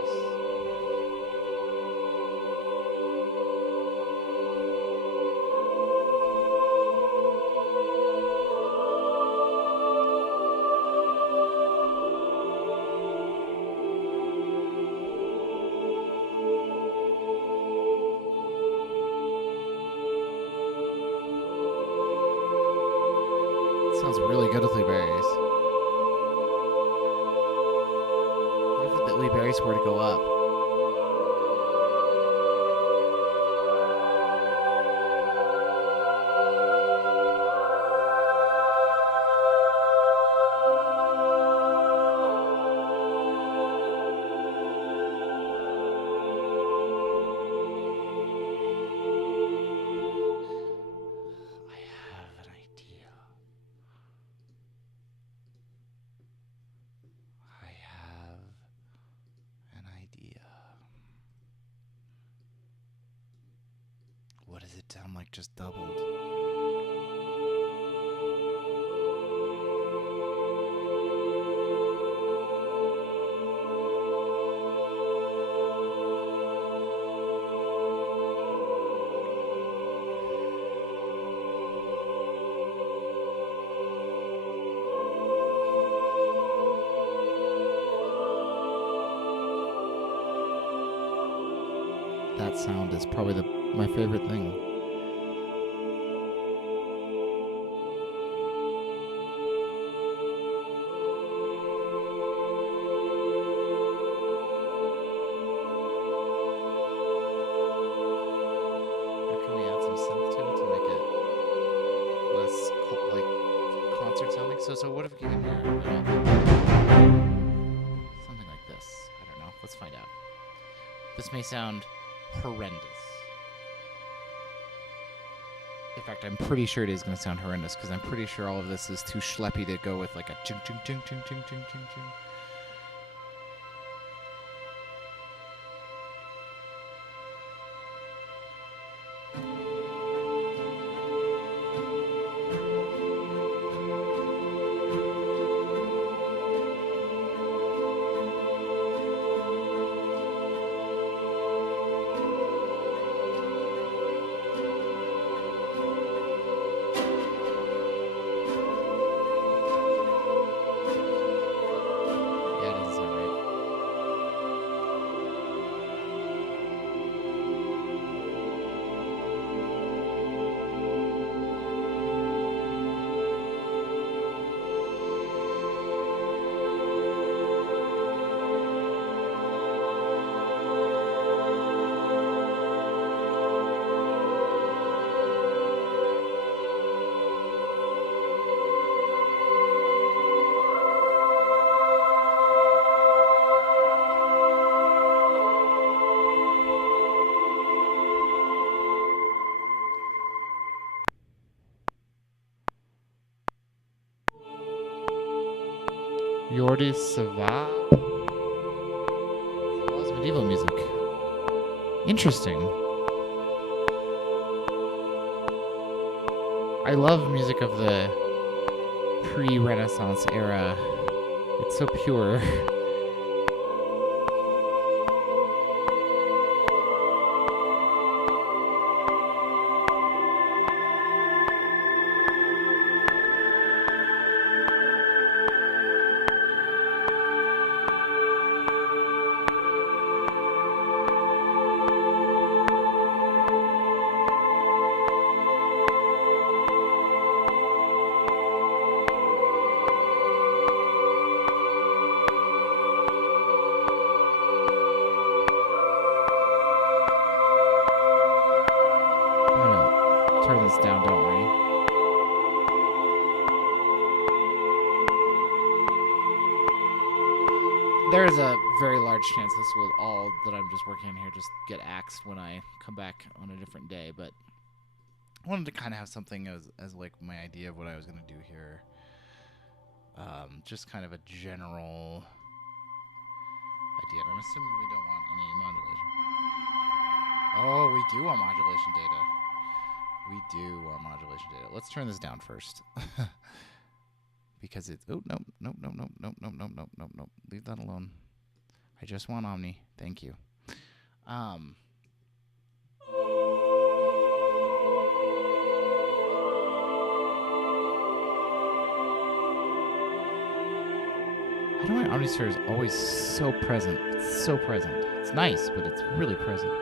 Sounds really good with Lee Berries. What if the Lee Berries were to go up? What does it sound like just doubled? That sound is probably my favorite thing. How can we add some synth to it to make it less like concert sounding? So what if we give it here? Something like this. I don't know. Let's find out. This may sound horrendous. In fact, I'm pretty sure it is going to sound horrendous because I'm pretty sure all of this is too schleppy to go with like a chung chung chung chung chung chung chung chung. Jordi Savas? Savas medieval music. Interesting. I love music of the pre-Renaissance era. It's so pure. There's a very large chance this will all that I'm just working on here just get axed when I come back on a different day, but I wanted to kind of have something as like my idea of what I was going to do here. Just kind of a general idea. And I'm assuming we don't want any modulation. Oh, we do want modulation data. We do want modulation data. Let's turn this down first. Because it's... Oh, no. Leave that alone. I just want Omni. Thank you. How do my Omnisphere is always so present. It's so present. It's nice, but it's really present.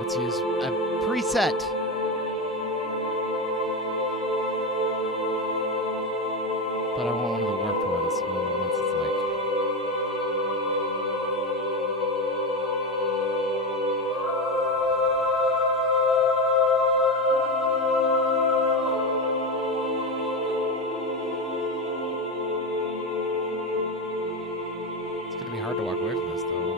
Let's use a preset. But I want one of the warped ones. One of the ones that's like... It's going to be hard to walk away from this, though.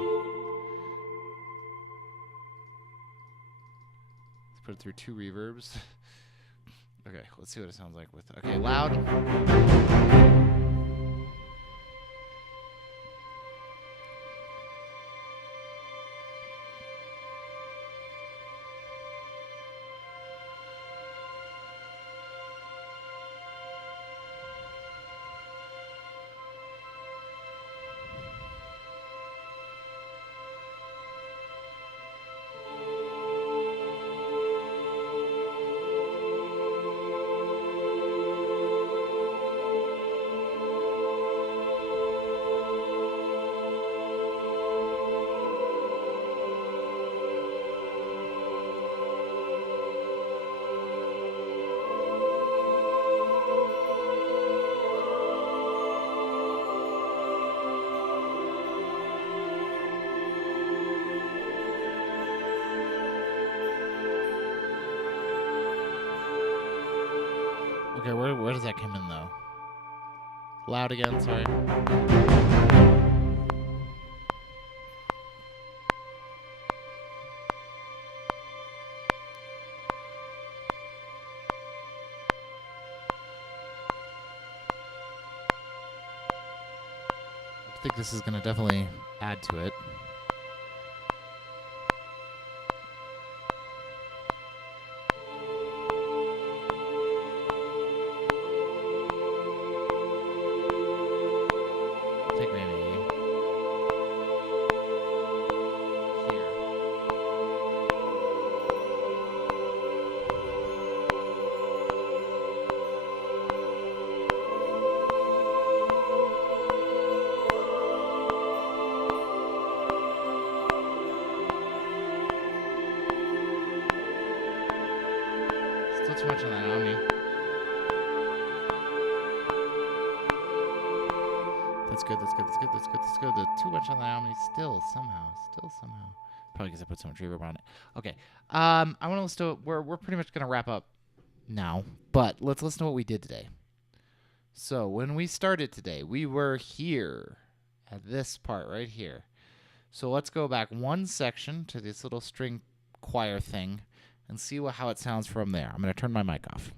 Let's put it through 2 reverbs. Okay, let's see what it sounds like with... Okay, loud. Okay, where does that come in, though? Loud again, sorry. I think this is going to definitely add to it. Still too much on that Omni. That's good. Too much on that Omni still somehow. Probably because I put so much reverb on it. Okay. I want to listen to... We're pretty much going to wrap up now, but let's listen to what we did today. So when we started today, we were here at this part right here. So let's go back one section to this little string choir thing and see how it sounds from there. I'm going to turn my mic off.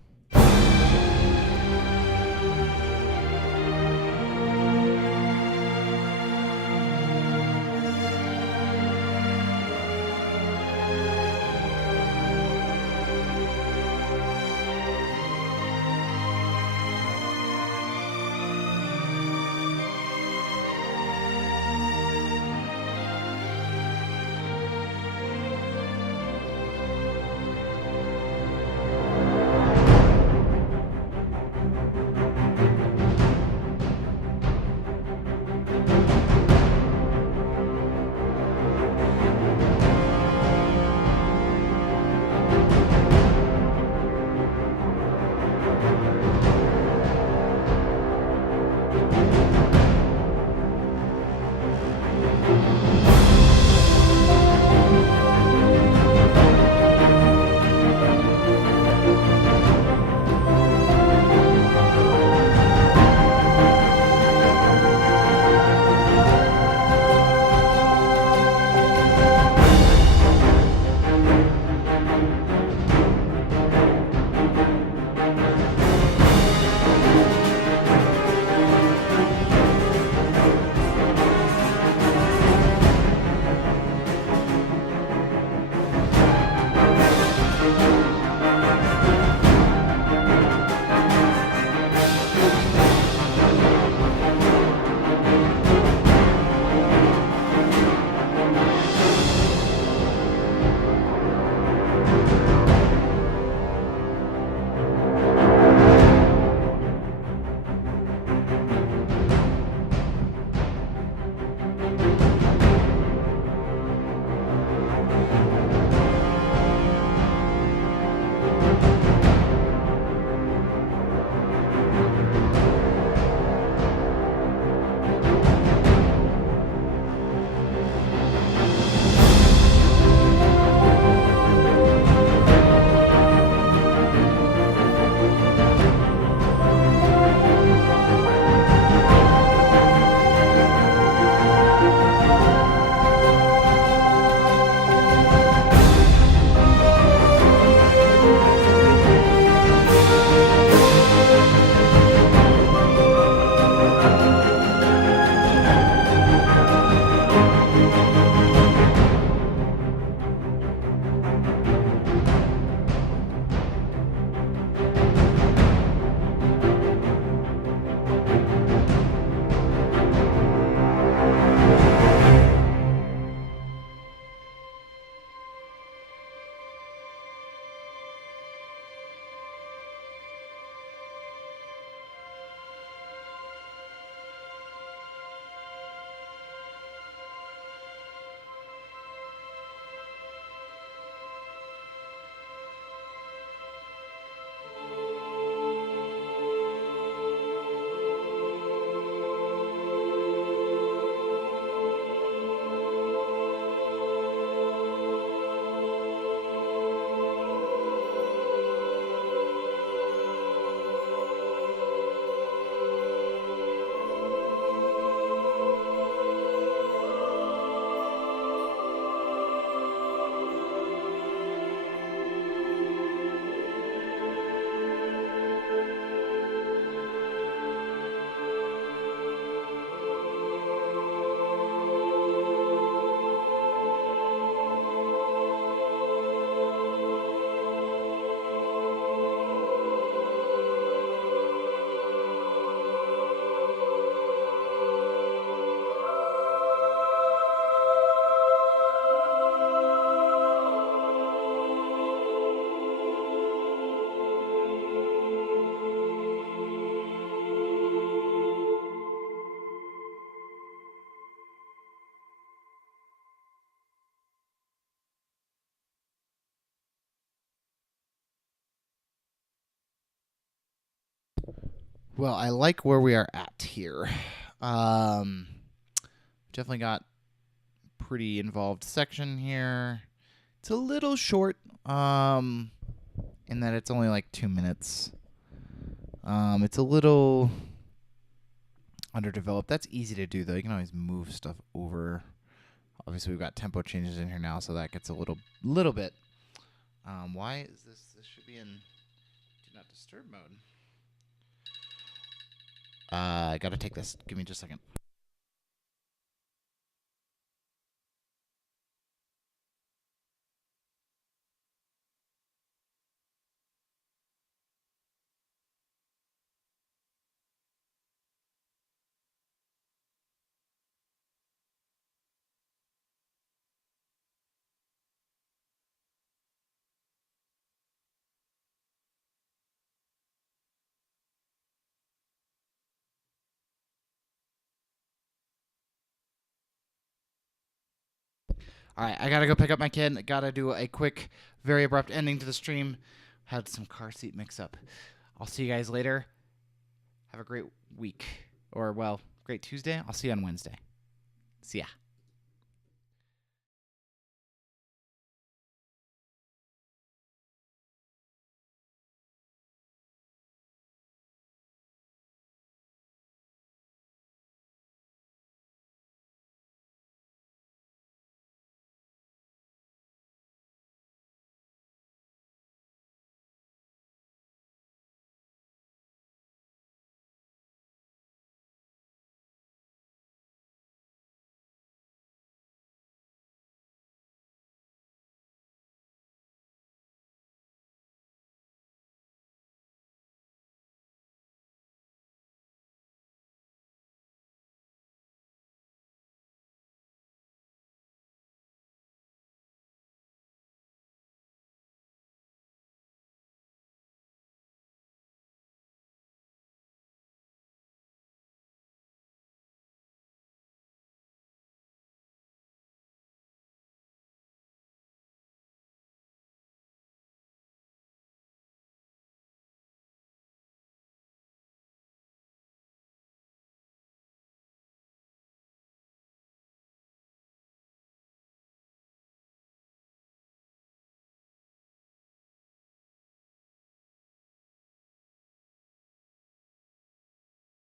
Well, I like where we are at here. Um, definitely got pretty involved section here. It's a little short, in that it's only like 2 minutes. It's a little underdeveloped. That's easy to do though. You can always move stuff over. Obviously, we've got tempo changes in here now, so that gets a little bit. Why is this? This should be in do not disturb mode. I gotta take this. Give me just a second. All right, I gotta go pick up my kid. Gotta do a quick, very abrupt ending to the stream. Had some car seat mix up. I'll see you guys later. Have a great week. Or, well, great Tuesday. I'll see you on Wednesday. See ya.